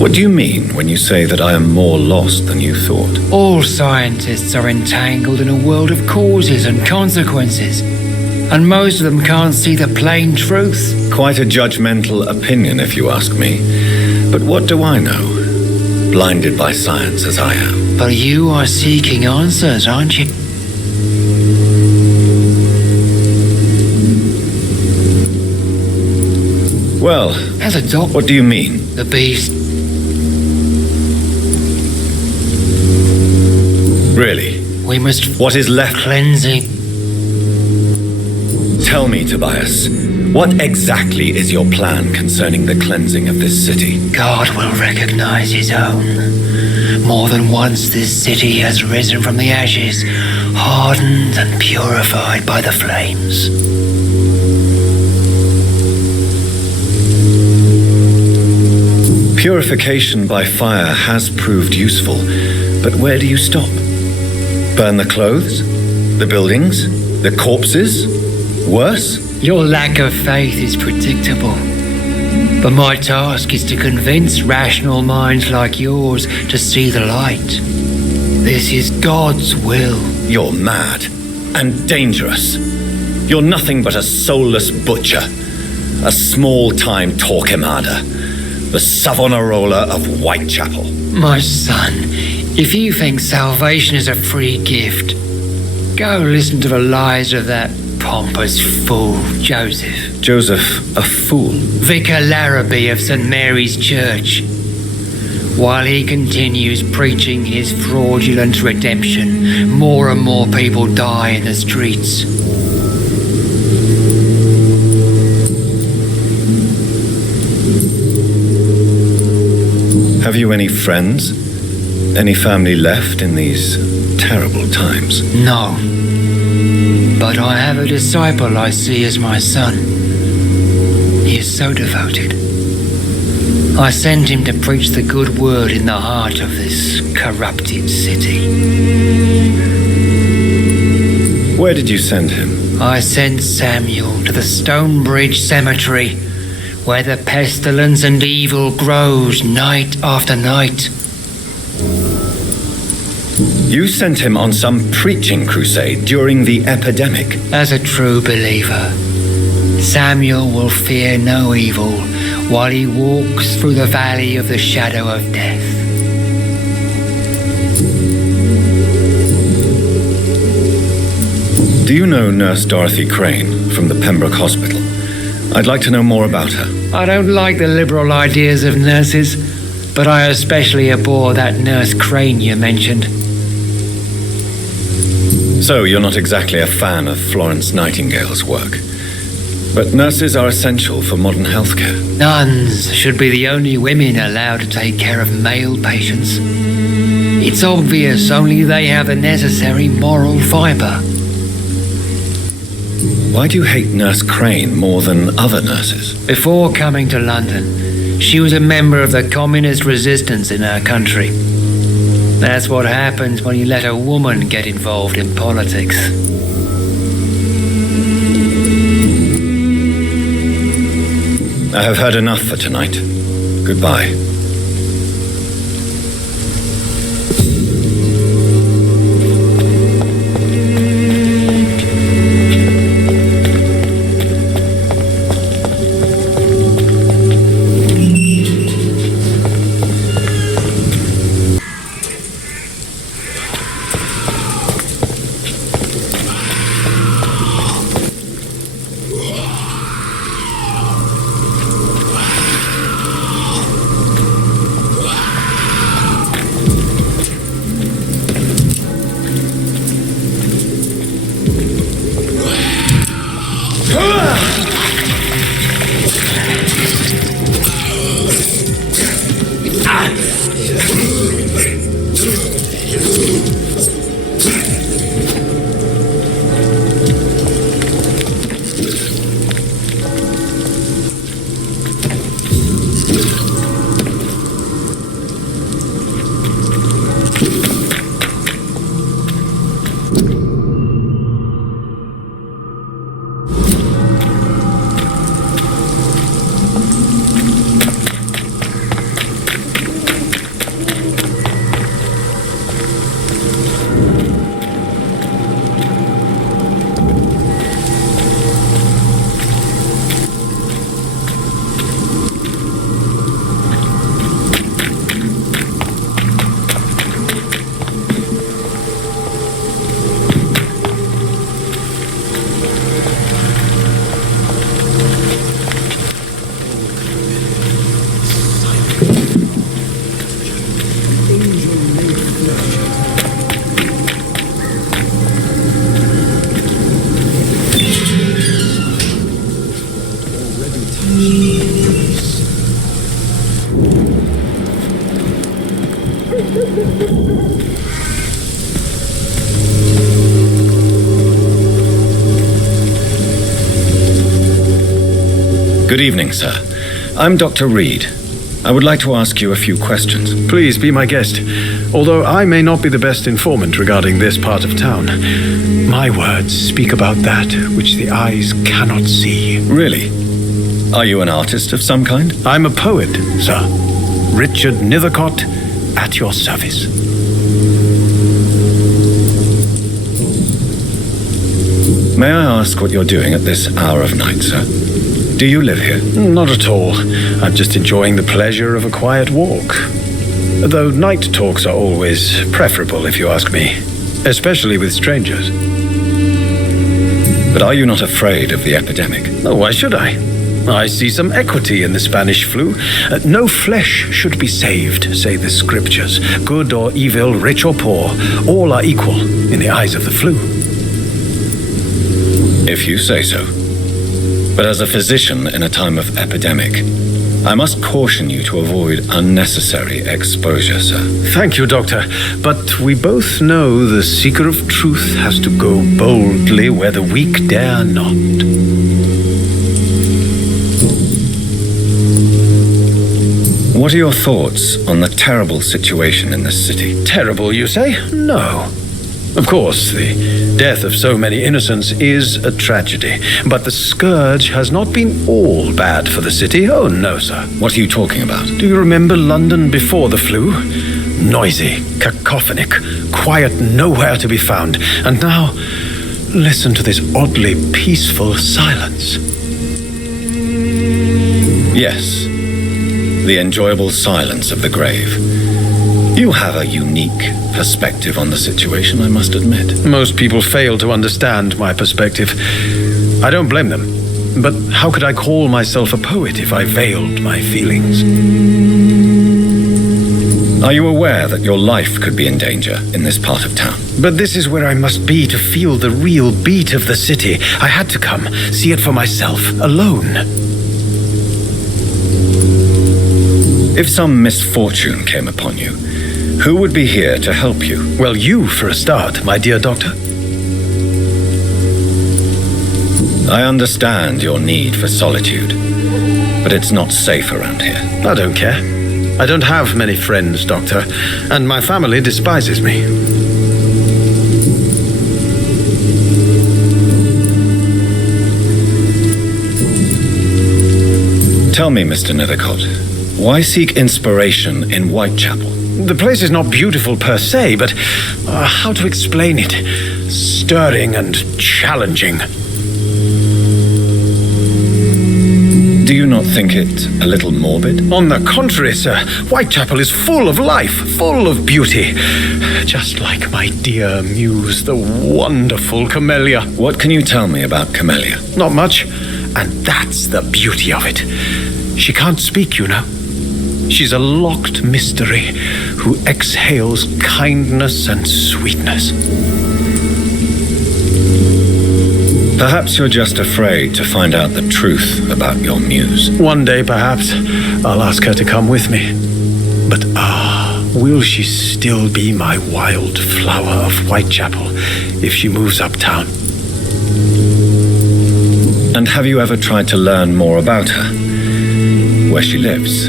What do you mean when you say that I am more lost than you thought? All scientists are entangled in a world of causes and consequences. And most of them can't see the plain truth. Quite a judgmental opinion, if you ask me. But what do I know? Blinded by science as I am. But you are seeking answers, aren't you? Well, as a doctor, what do you mean? The beast. Really? We must. What is left? Cleansing. Tell me, Tobias, what exactly is your plan concerning the cleansing of this city? God will recognize his own. More than once this city has risen from the ashes, hardened and purified by the flames. Purification by fire has proved useful, but where do you stop? Burn the clothes? The buildings? The corpses? Worse? Your lack of faith is predictable. But my task is to convince rational minds like yours to see the light. This is God's will. You're mad and dangerous. You're nothing but a soulless butcher, a small-time Torquemada, the Savonarola of Whitechapel. My son, if you think salvation is a free gift, go listen to the lies of that pompous fool, Joseph. Joseph, a fool? Vicar Larrabee of St. Mary's Church. While he continues preaching his fraudulent redemption, more and more people die in the streets. Have you any friends? Any family left in these terrible times? No. But I have a disciple I see as my son. He is so devoted. I sent him to preach the good word in the heart of this corrupted city. Where did you send him? I sent Samuel to the Stonebridge Cemetery, where the pestilence and evil grows night after night. You sent him on some preaching crusade during the epidemic. As a true believer, Samuel will fear no evil while he walks through the valley of the shadow of death. Do you know Nurse Dorothy Crane from the Pembroke Hospital? I'd like to know more about her. I don't like the liberal ideas of nurses, but I especially abhor that Nurse Crane you mentioned. So you're not exactly a fan of Florence Nightingale's work. But nurses are essential for modern healthcare. Nuns should be the only women allowed to take care of male patients. It's obvious only they have the necessary moral fibre. Why do you hate Nurse Crane more than other nurses? Before coming to London, she was a member of the communist resistance in our country. That's what happens when you let a woman get involved in politics. I have heard enough for tonight. Goodbye. Good evening, sir. I'm Dr. Reed. I would like to ask you a few questions. Please be my guest. Although I may not be the best informant regarding this part of town, my words speak about that which the eyes cannot see. Really? Are you an artist of some kind? I'm a poet, sir. Richard Nethercott, at your service. May I ask what you're doing at this hour of night, sir? Do you live here? Not at all. I'm just enjoying the pleasure of a quiet walk. Though night talks are always preferable, if you ask me. Especially with strangers. But are you not afraid of the epidemic? Oh, why should I? I see some equity in the Spanish flu. No flesh should be saved, say the scriptures. Good or evil, rich or poor, all are equal in the eyes of the flu. If you say so. But as a physician in a time of epidemic, I must caution you to avoid unnecessary exposure, sir. Thank you, Doctor. But we both know the seeker of truth has to go boldly where the weak dare not. What are your thoughts on the terrible situation in this city? Terrible, you say? No. Of course, the death of so many innocents is a tragedy, but the scourge has not been all bad for the city. Oh, no, sir. What are you talking about? Do you remember London before the flu? Noisy, cacophonic, quiet nowhere to be found. And now, listen to this oddly peaceful silence. Yes, the enjoyable silence of the grave. You have a unique perspective on the situation, I must admit. Most people fail to understand my perspective. I don't blame them. But how could I call myself a poet if I veiled my feelings? Are you aware that your life could be in danger in this part of town? But this is where I must be to feel the real beat of the city. I had to come, see it for myself, alone. If some misfortune came upon you, who would be here to help you? Well, you for a start, my dear doctor. I understand your need for solitude, but it's not safe around here. I don't care. I don't have many friends, Doctor, and my family despises me. Tell me, Mr. Nethercott, why seek inspiration in Whitechapel? The place is not beautiful per se, but how to explain it? Stirring and challenging. Do you not think it a little morbid? On the contrary, sir. Whitechapel is full of life, full of beauty. Just like my dear muse, the wonderful Camellia. What can you tell me about Camellia? Not much, and that's the beauty of it. She can't speak, you know. She's a locked mystery who exhales kindness and sweetness. Perhaps you're just afraid to find out the truth about your muse. One day, perhaps, I'll ask her to come with me. But will she still be my wild flower of Whitechapel if she moves uptown? And have you ever tried to learn more about her? Where she lives?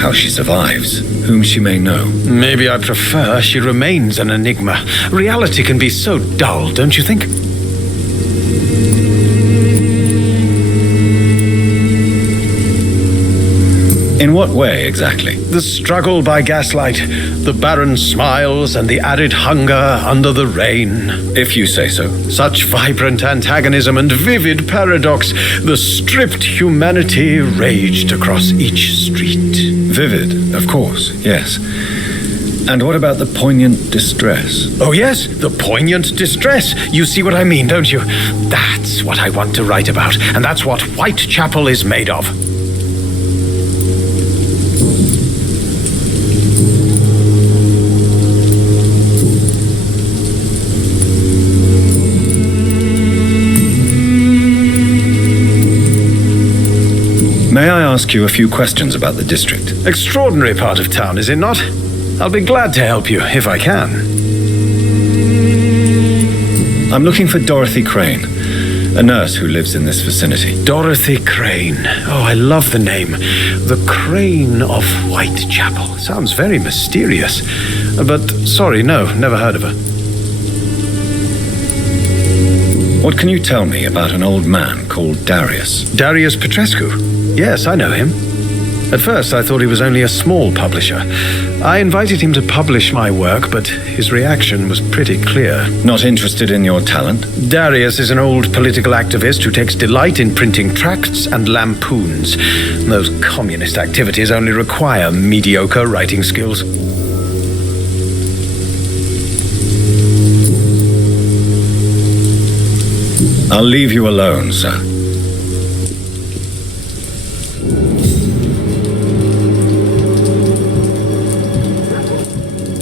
How she survives? Whom she may know? Maybe I prefer she remains an enigma. Reality can be so dull, don't you think? In what way, exactly? The struggle by gaslight, the barren smiles, and the arid hunger under the rain. If you say so. Such vibrant antagonism and vivid paradox. The stripped humanity raged across each street. Vivid, of course, yes. And what about the poignant distress? Oh, yes, the poignant distress. You see what I mean, don't you? That's what I want to write about, and that's what Whitechapel is made of. May I ask you a few questions about the district? Extraordinary part of town, is it not? I'll be glad to help you, if I can. I'm looking for Dorothy Crane, a nurse who lives in this vicinity. Dorothy Crane. Oh, I love the name. The Crane of Whitechapel. Sounds very mysterious. But, sorry, no, never heard of her. What can you tell me about an old man called Darius? Darius Petrescu? Yes, I know him. At first, I thought he was only a small publisher. I invited him to publish my work, but his reaction was pretty clear. Not interested in your talent? Darius is an old political activist who takes delight in printing tracts and lampoons. Those communist activities only require mediocre writing skills. I'll leave you alone, sir.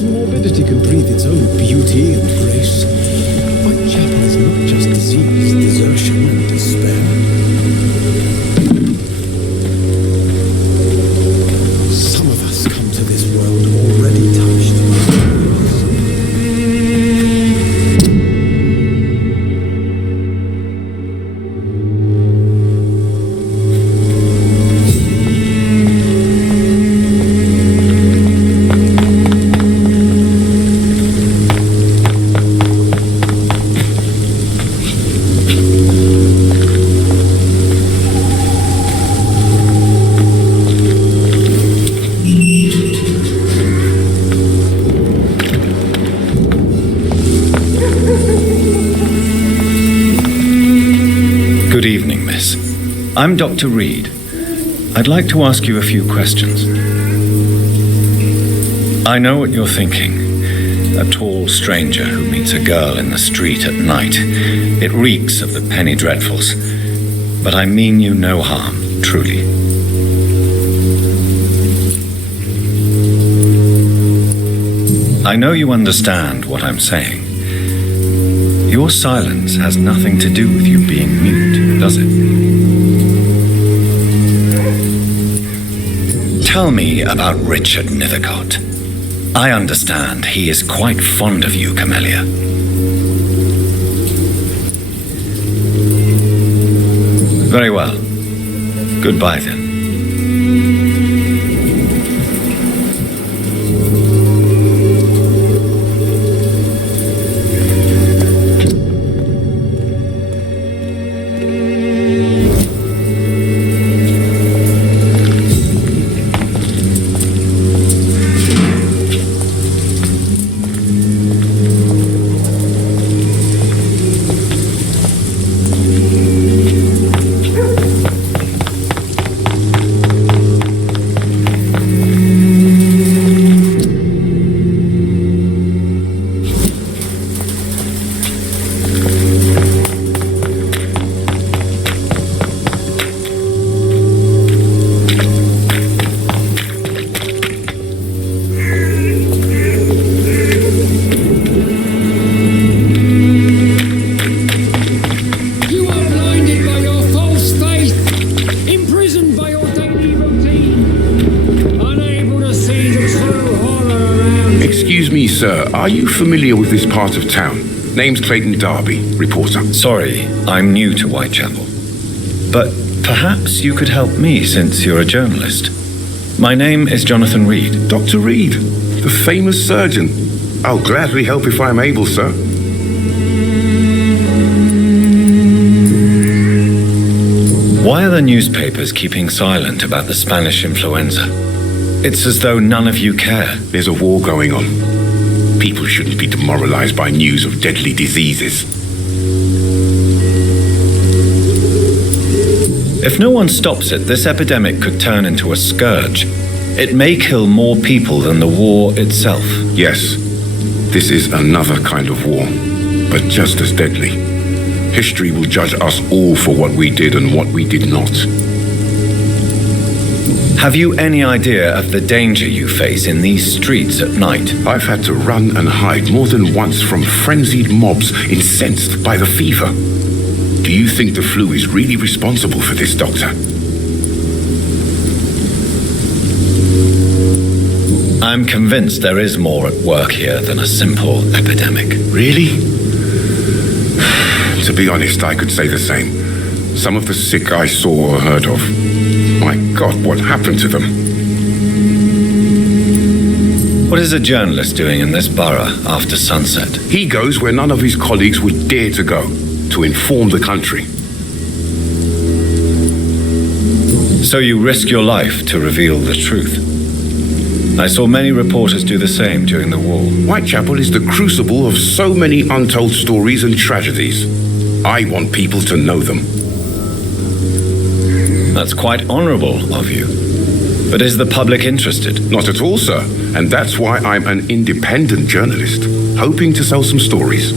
Morbidity can breathe its own beauty and grace. Whitechapel is not just disease, desertion, and despair. Some of us come to this world already touched. Good evening, miss. I'm Dr. Reed. I'd like to ask you a few questions. I know what you're thinking. A tall stranger who meets a girl in the street at night. It reeks of the penny dreadfuls. But I mean you no harm, truly. I know you understand what I'm saying. Your silence has nothing to do with you being mute, does it? Tell me about Richard Nithercott. I understand he is quite fond of you, Camellia. Very well. Goodbye then. Sir, are you familiar with this part of town? Name's Clayton Darby, reporter. Sorry, I'm new to Whitechapel. But perhaps you could help me since you're a journalist. My name is Jonathan Reed. Dr. Reed, the famous surgeon. I'll gladly help if I'm able, sir. Why are the newspapers keeping silent about the Spanish influenza? It's as though none of you care. There's a war going on. People shouldn't be demoralized by news of deadly diseases. If no one stops it, this epidemic could turn into a scourge. It may kill more people than the war itself. Yes, this is another kind of war, but just as deadly. History will judge us all for what we did and what we did not. Have you any idea of the danger you face in these streets at night? I've had to run and hide more than once from frenzied mobs incensed by the fever. Do you think the flu is really responsible for this, Doctor? I'm convinced there is more at work here than a simple epidemic. Really? To be honest, I could say the same. Some of the sick I saw or heard of. My God, what happened to them? What is a journalist doing in this borough after sunset? He goes where none of his colleagues would dare to go, to inform the country. So you risk your life to reveal the truth. I saw many reporters do the same during the war. Whitechapel is the crucible of so many untold stories and tragedies. I want people to know them. That's quite honorable of you. But is the public interested? Not at all, sir. And that's why I'm an independent journalist, hoping to sell some stories.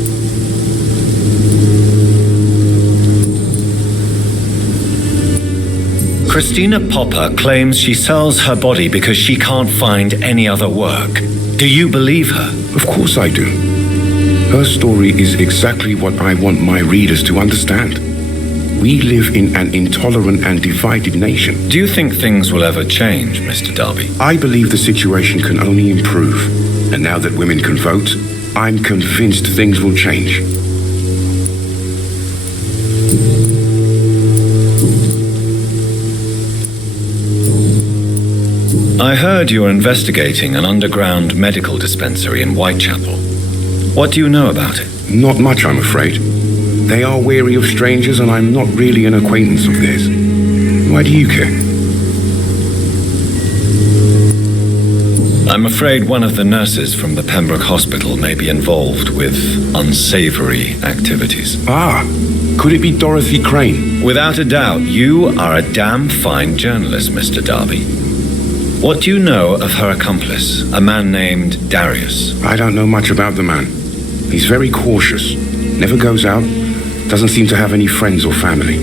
Christina Popper claims she sells her body because she can't find any other work. Do you believe her? Of course I do. Her story is exactly what I want my readers to understand. We live in an intolerant and divided nation. Do you think things will ever change, Mr. Darby? I believe the situation can only improve. And now that women can vote, I'm convinced things will change. I heard you're investigating an underground medical dispensary in Whitechapel. What do you know about it? Not much, I'm afraid. They are wary of strangers, and I'm not really an acquaintance of theirs. Why do you care? I'm afraid one of the nurses from the Pembroke Hospital may be involved with unsavory activities. Ah, could it be Dorothy Crane? Without a doubt, you are a damn fine journalist, Mr. Darby. What do you know of her accomplice, a man named Darius? I don't know much about the man. He's very cautious, never goes out, doesn't seem to have any friends or family.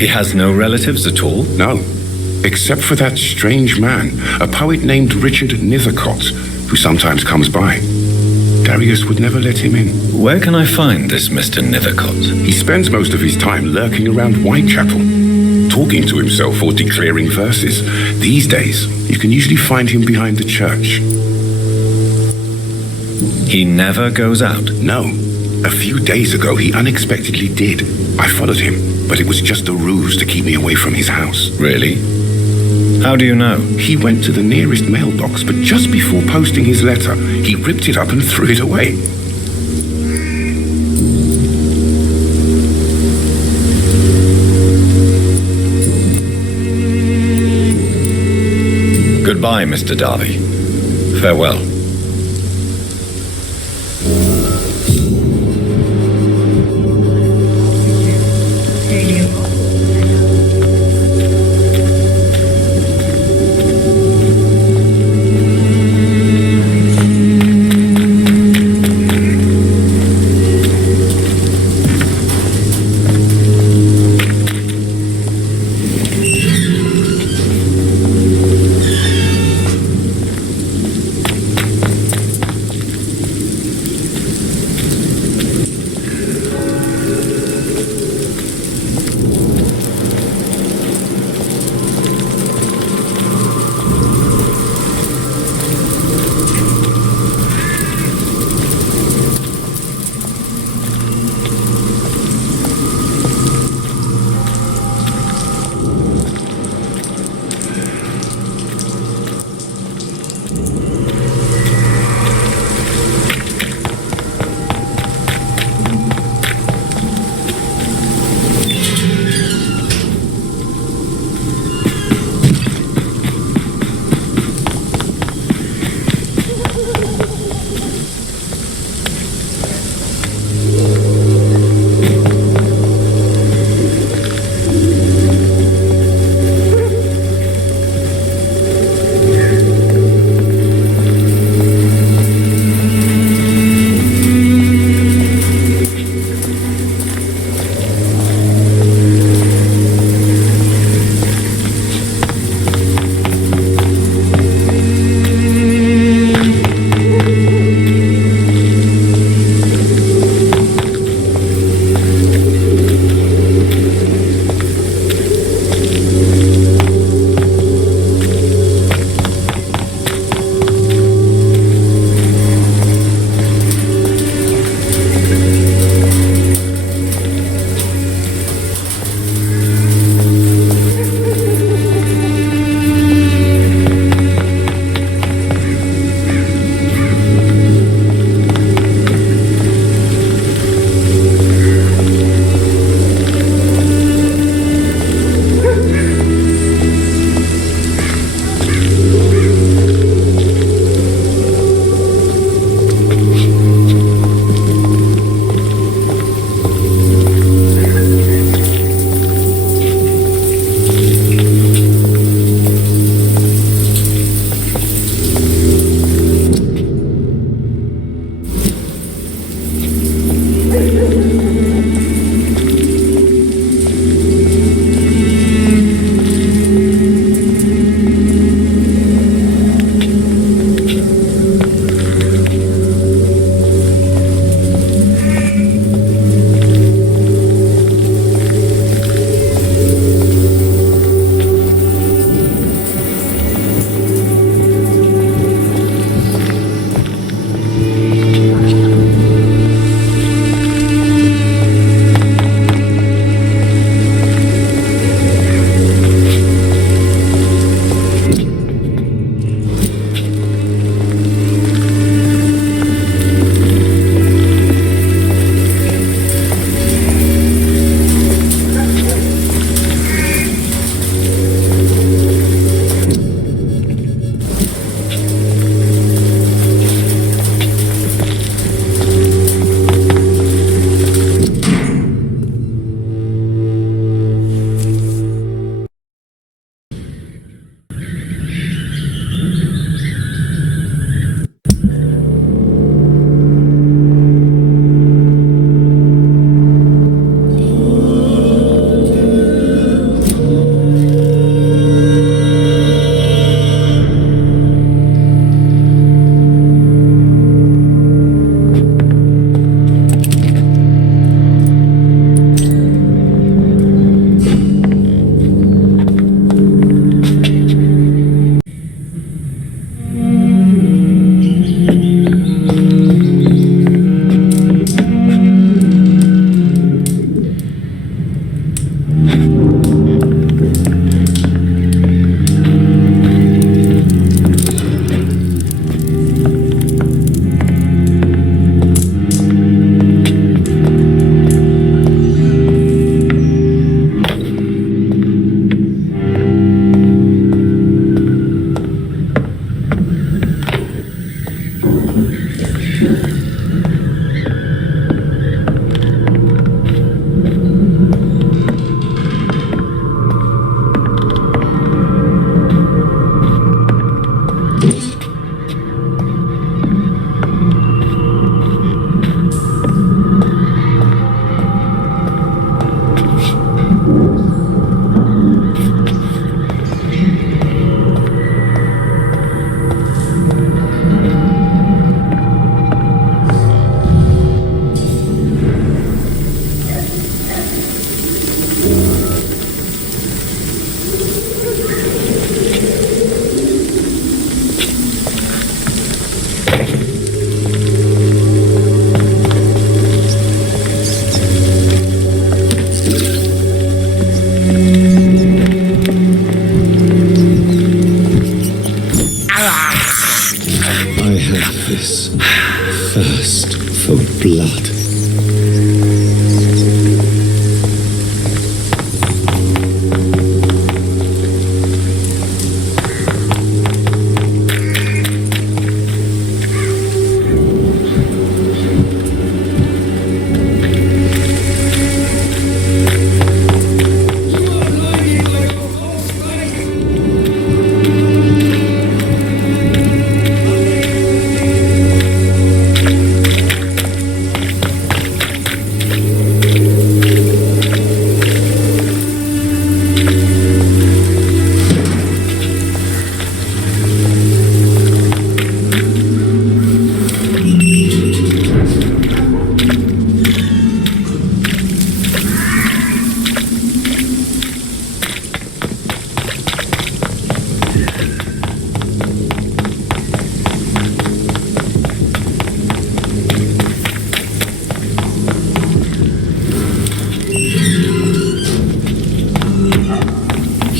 He has no relatives at all? No, except for that strange man, a poet named Richard Nethercott, who sometimes comes by. Darius would never let him in. Where can I find this Mr. Nethercott? He spends most of his time lurking around Whitechapel, talking to himself or declaring verses. These days, you can usually find him behind the church. He never goes out? No. A few days ago, he unexpectedly did. I followed him, but it was just a ruse to keep me away from his house. Really? How do you know? He went to the nearest mailbox, but just before posting his letter, he ripped it up and threw it away. Goodbye, Mr. Darby. Farewell. I have this thirst for blood.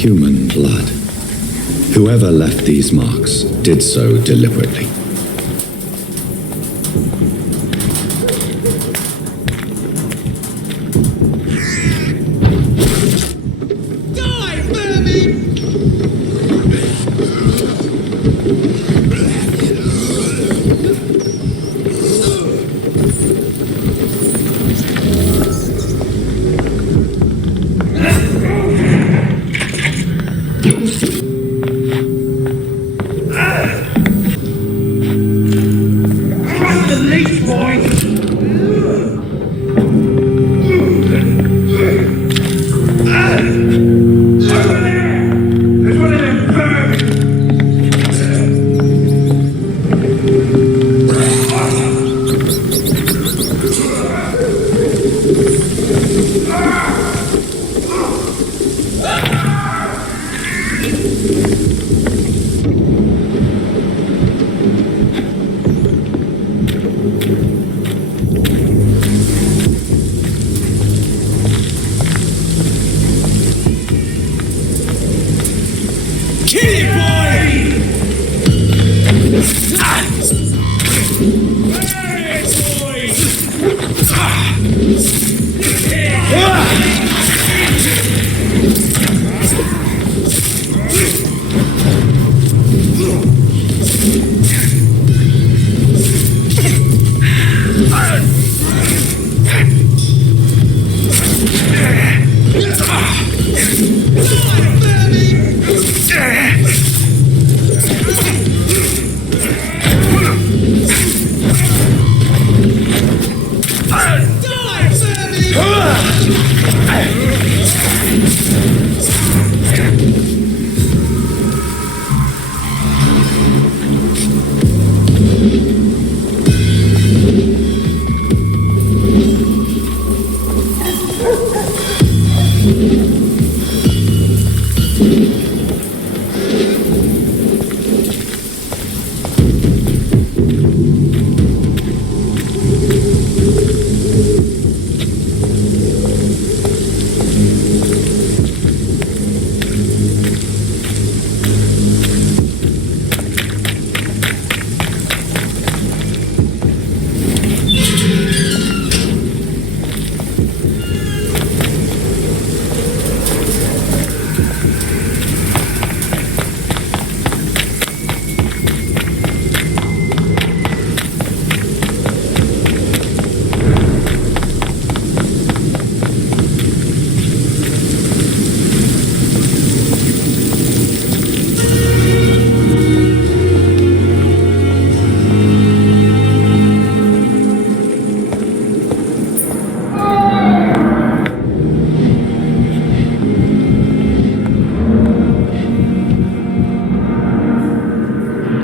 Human blood. Whoever left these marks did so deliberately.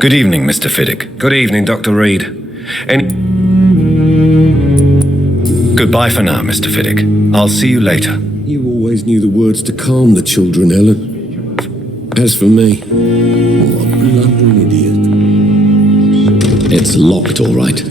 Good evening, Mr. Fiddick. Good evening, Dr. Reed. Goodbye for now, Mr. Fiddick. I'll see you later. You always knew the words to calm the children, Ellen. As for me, what a blundering idiot. It's locked, all right.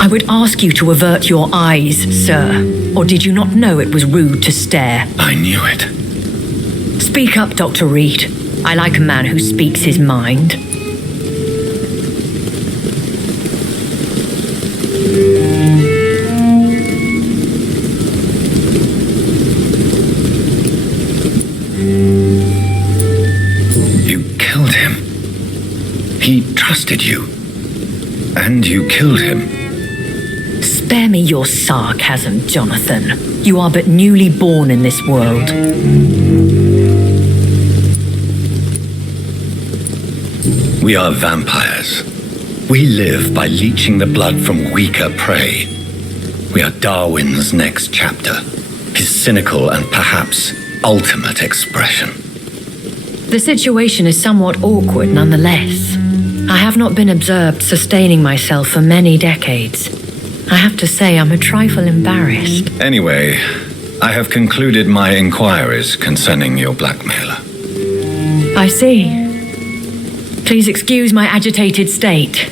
I would ask you to avert your eyes, sir. Or did you not know it was rude to stare? I knew it. Speak up, Dr. Reed. I like a man who speaks his mind. You killed him. He trusted you. And you killed him. Spare me your sarcasm, Jonathan. You are but newly born in this world. We are vampires. We live by leeching the blood from weaker prey. We are Darwin's next chapter, his cynical and perhaps ultimate expression. The situation is somewhat awkward nonetheless. I have not been observed sustaining myself for many decades. I have to say I'm a trifle embarrassed. Anyway, I have concluded my inquiries concerning your blackmailer. I see. Please excuse my agitated state.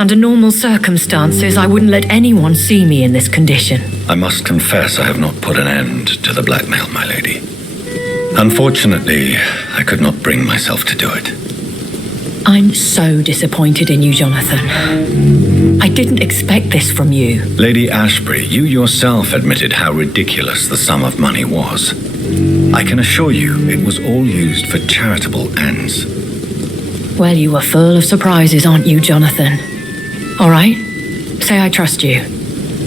Under normal circumstances, I wouldn't let anyone see me in this condition. I must confess I have not put an end to the blackmail, my lady. Unfortunately, I could not bring myself to do it. I'm so disappointed in you, Jonathan. I didn't expect this from you. Lady Ashbury, you yourself admitted how ridiculous the sum of money was. I can assure you it was all used for charitable ends. Well, you are full of surprises, aren't you, Jonathan? All right, say I trust you,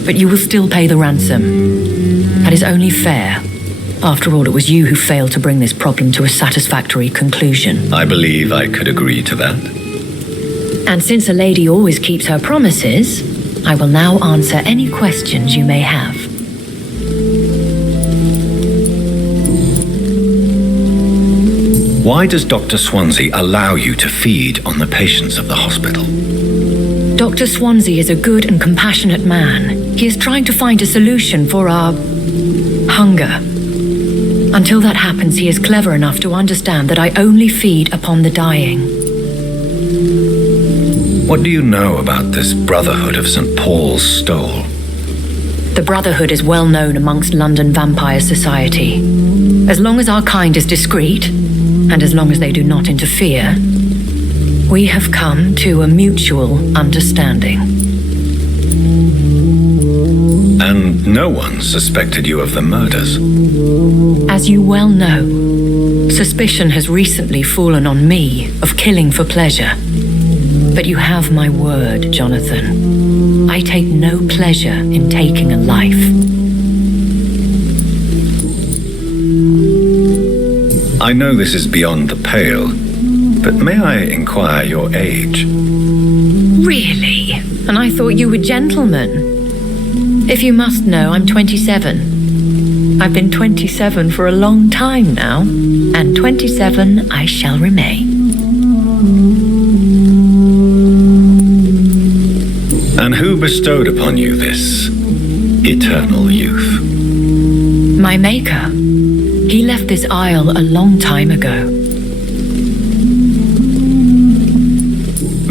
but you will still pay the ransom. That is only fair. After all, it was you who failed to bring this problem to a satisfactory conclusion. I believe I could agree to that. And since a lady always keeps her promises, I will now answer any questions you may have. Why does Dr. Swansea allow you to feed on the patients of the hospital? Dr. Swansea is a good and compassionate man. He is trying to find a solution for our hunger. Until that happens, he is clever enough to understand that I only feed upon the dying. What do you know about this Brotherhood of St. Paul's Stole? The Brotherhood is well known amongst London vampire society. As long as our kind is discreet, and as long as they do not interfere, we have come to a mutual understanding. And no one suspected you of the murders? As you well know, suspicion has recently fallen on me of killing for pleasure. But you have my word, Jonathan. I take no pleasure in taking a life. I know this is beyond the pale, but may I inquire your age? Really? And I thought you were gentlemen. If you must know, I'm 27. I've been 27 for a long time now, and 27 I shall remain. And who bestowed upon you this eternal youth? My maker. He left this isle a long time ago.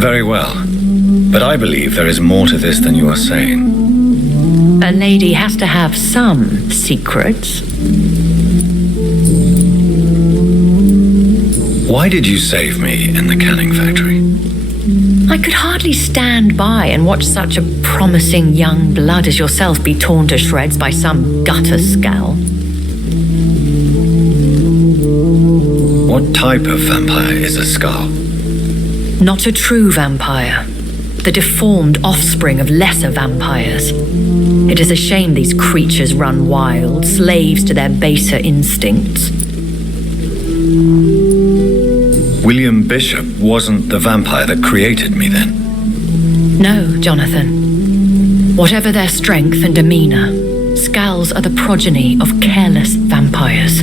Very well, but I believe there is more to this than you are saying. A lady has to have some secrets. Why did you save me in the canning factory? I could hardly stand by and watch such a promising young blood as yourself be torn to shreds by some gutter scowl. What type of vampire is a skull? Not a true vampire. The deformed offspring of lesser vampires. It is a shame these creatures run wild, slaves to their baser instincts. William Bishop wasn't the vampire that created me then? No, Jonathan. Whatever their strength and demeanor, Skulls are the progeny of careless vampires.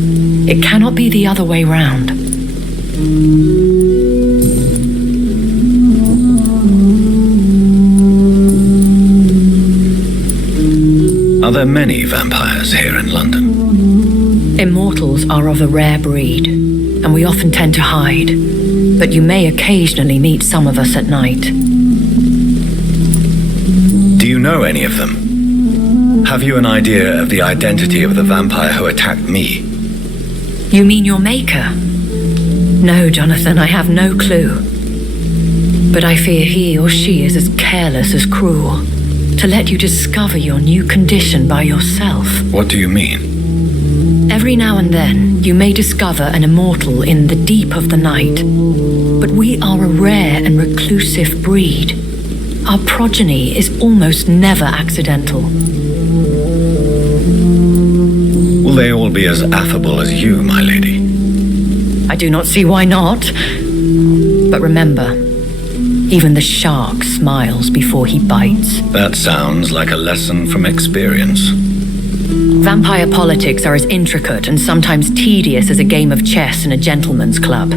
It cannot be the other way round. Are there many vampires here in London? Immortals are of a rare breed, and we often tend to hide. But you may occasionally meet some of us at night. Do you know any of them? Have you an idea of the identity of the vampire who attacked me? You mean your maker? No, Jonathan, I have no clue. But I fear he or she is as careless as cruel. To let you discover your new condition by yourself. What do you mean? Every now and then, you may discover an immortal in the deep of the night. But we are a rare and reclusive breed. Our progeny is almost never accidental. Will they all be as affable as you, my lady? I do not see why not. But remember, even the shark smiles before he bites. That sounds like a lesson from experience. Vampire politics are as intricate and sometimes tedious as a game of chess in a gentleman's club.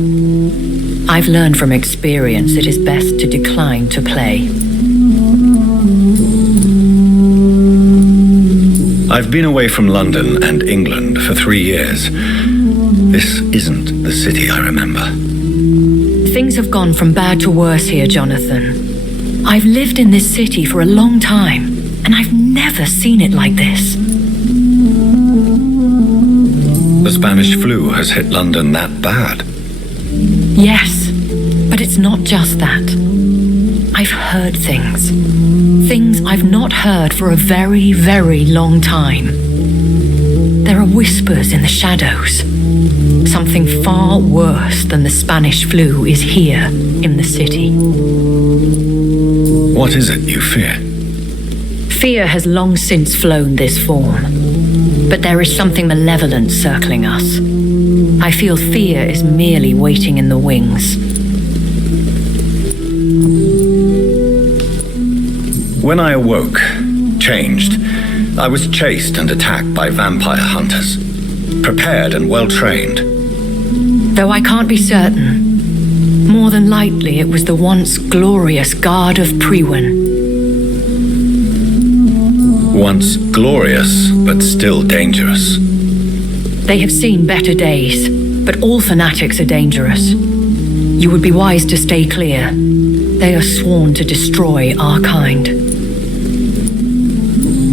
I've learned from experience it is best to decline to play. I've been away from London and England for 3 years. This isn't the city I remember. Things have gone from bad to worse here, Jonathan. I've lived in this city for a long time, and I've never seen it like this. The Spanish flu has hit London that bad? Yes, but it's not just that. I've heard things. Things I've not heard for a very, very long time. There are whispers in the shadows. Something far worse than the Spanish flu is here in the city. What is it you fear? Fear has long since flown this form. But there is something malevolent circling us. I feel fear is merely waiting in the wings. When I awoke, changed, I was chased and attacked by vampire hunters. Prepared and well-trained. Though I can't be certain, more than likely it was the once glorious Guard of Priwen. Once glorious, but still dangerous. They have seen better days, but all fanatics are dangerous. You would be wise to stay clear. They are sworn to destroy our kind.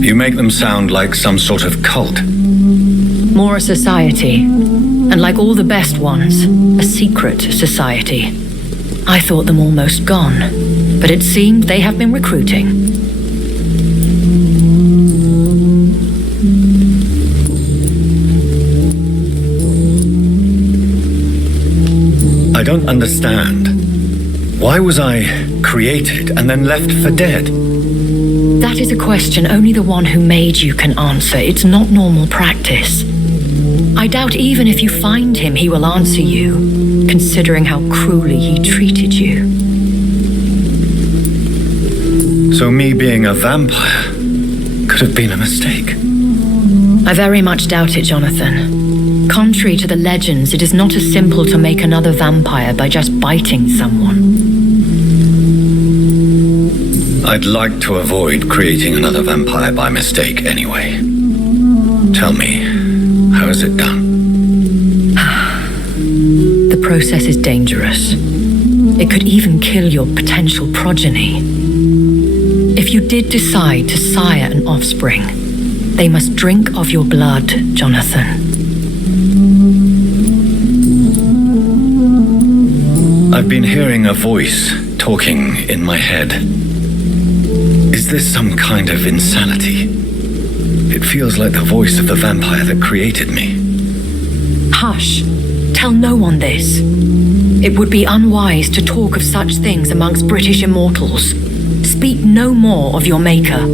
You make them sound like some sort of cult. More a society, and like all the best ones, a secret society. I thought them almost gone, but it seemed they have been recruiting. I don't understand. Why was I created and then left for dead? That is a question only the one who made you can answer. It's not normal practice. I doubt even if you find him, he will answer you, considering how cruelly he treated you. So me being a vampire could have been a mistake. I very much doubt it, Jonathan. Contrary to the legends, it is not as simple to make another vampire by just biting someone. I'd like to avoid creating another vampire by mistake anyway. Tell me, how is it done? The process is dangerous. It could even kill your potential progeny. If you did decide to sire an offspring, they must drink of your blood, Jonathan. I've been hearing a voice talking in my head. Is this some kind of insanity? It feels like the voice of the vampire that created me. Hush. Tell no one this. It would be unwise to talk of such things amongst British immortals. Speak no more of your maker.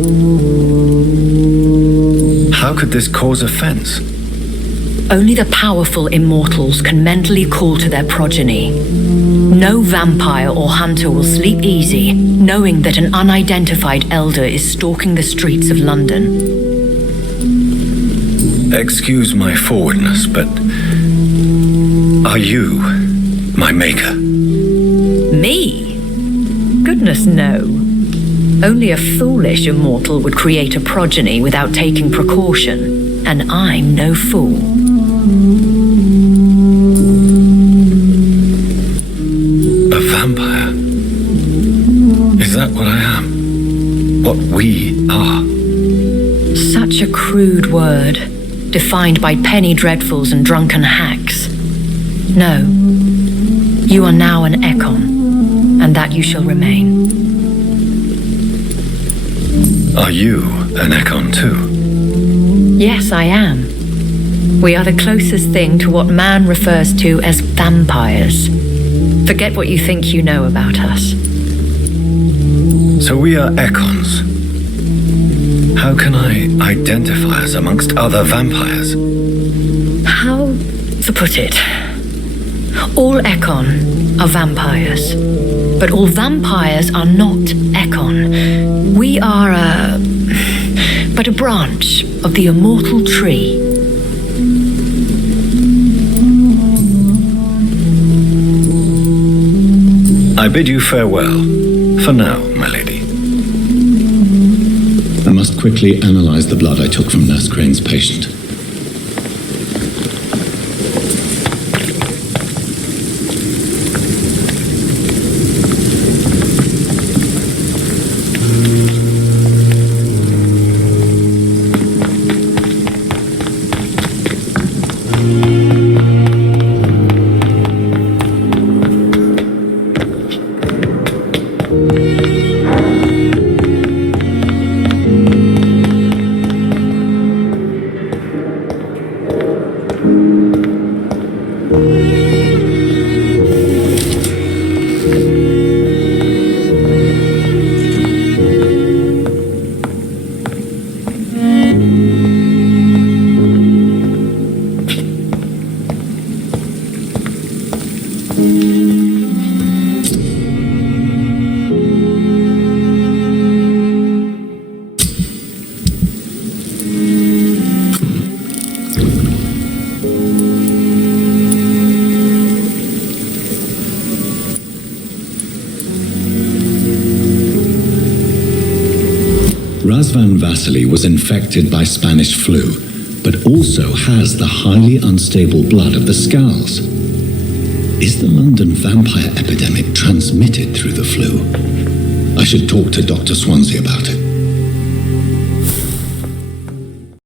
How could this cause offense? Only the powerful immortals can mentally call to their progeny. No vampire or hunter will sleep easy, knowing that an unidentified elder is stalking the streets of London. Excuse my forwardness, but are you my maker? Me? Goodness, no. Only a foolish immortal would create a progeny without taking precaution, and I'm no fool. A vampire? Is that what I am? What we are? Such a crude word, defined by penny dreadfuls and drunken hacks. No. You are now an Ekon, and that you shall remain. Are you an Ekon too? Yes, I am. We are the closest thing to what man refers to as vampires. Forget what you think you know about us. So we are Ekons. How can I identify us amongst other vampires? How to put it? All Ekon are vampires, but all vampires are not Ekon. We are but a branch of the immortal tree. I bid you farewell, for now, my lady. I must quickly analyze the blood I took from Nurse Crane's patient. Was infected by Spanish flu, but also has the highly unstable blood of the Skulls. Is the London vampire epidemic transmitted through the flu? I should talk to Dr. Swansea about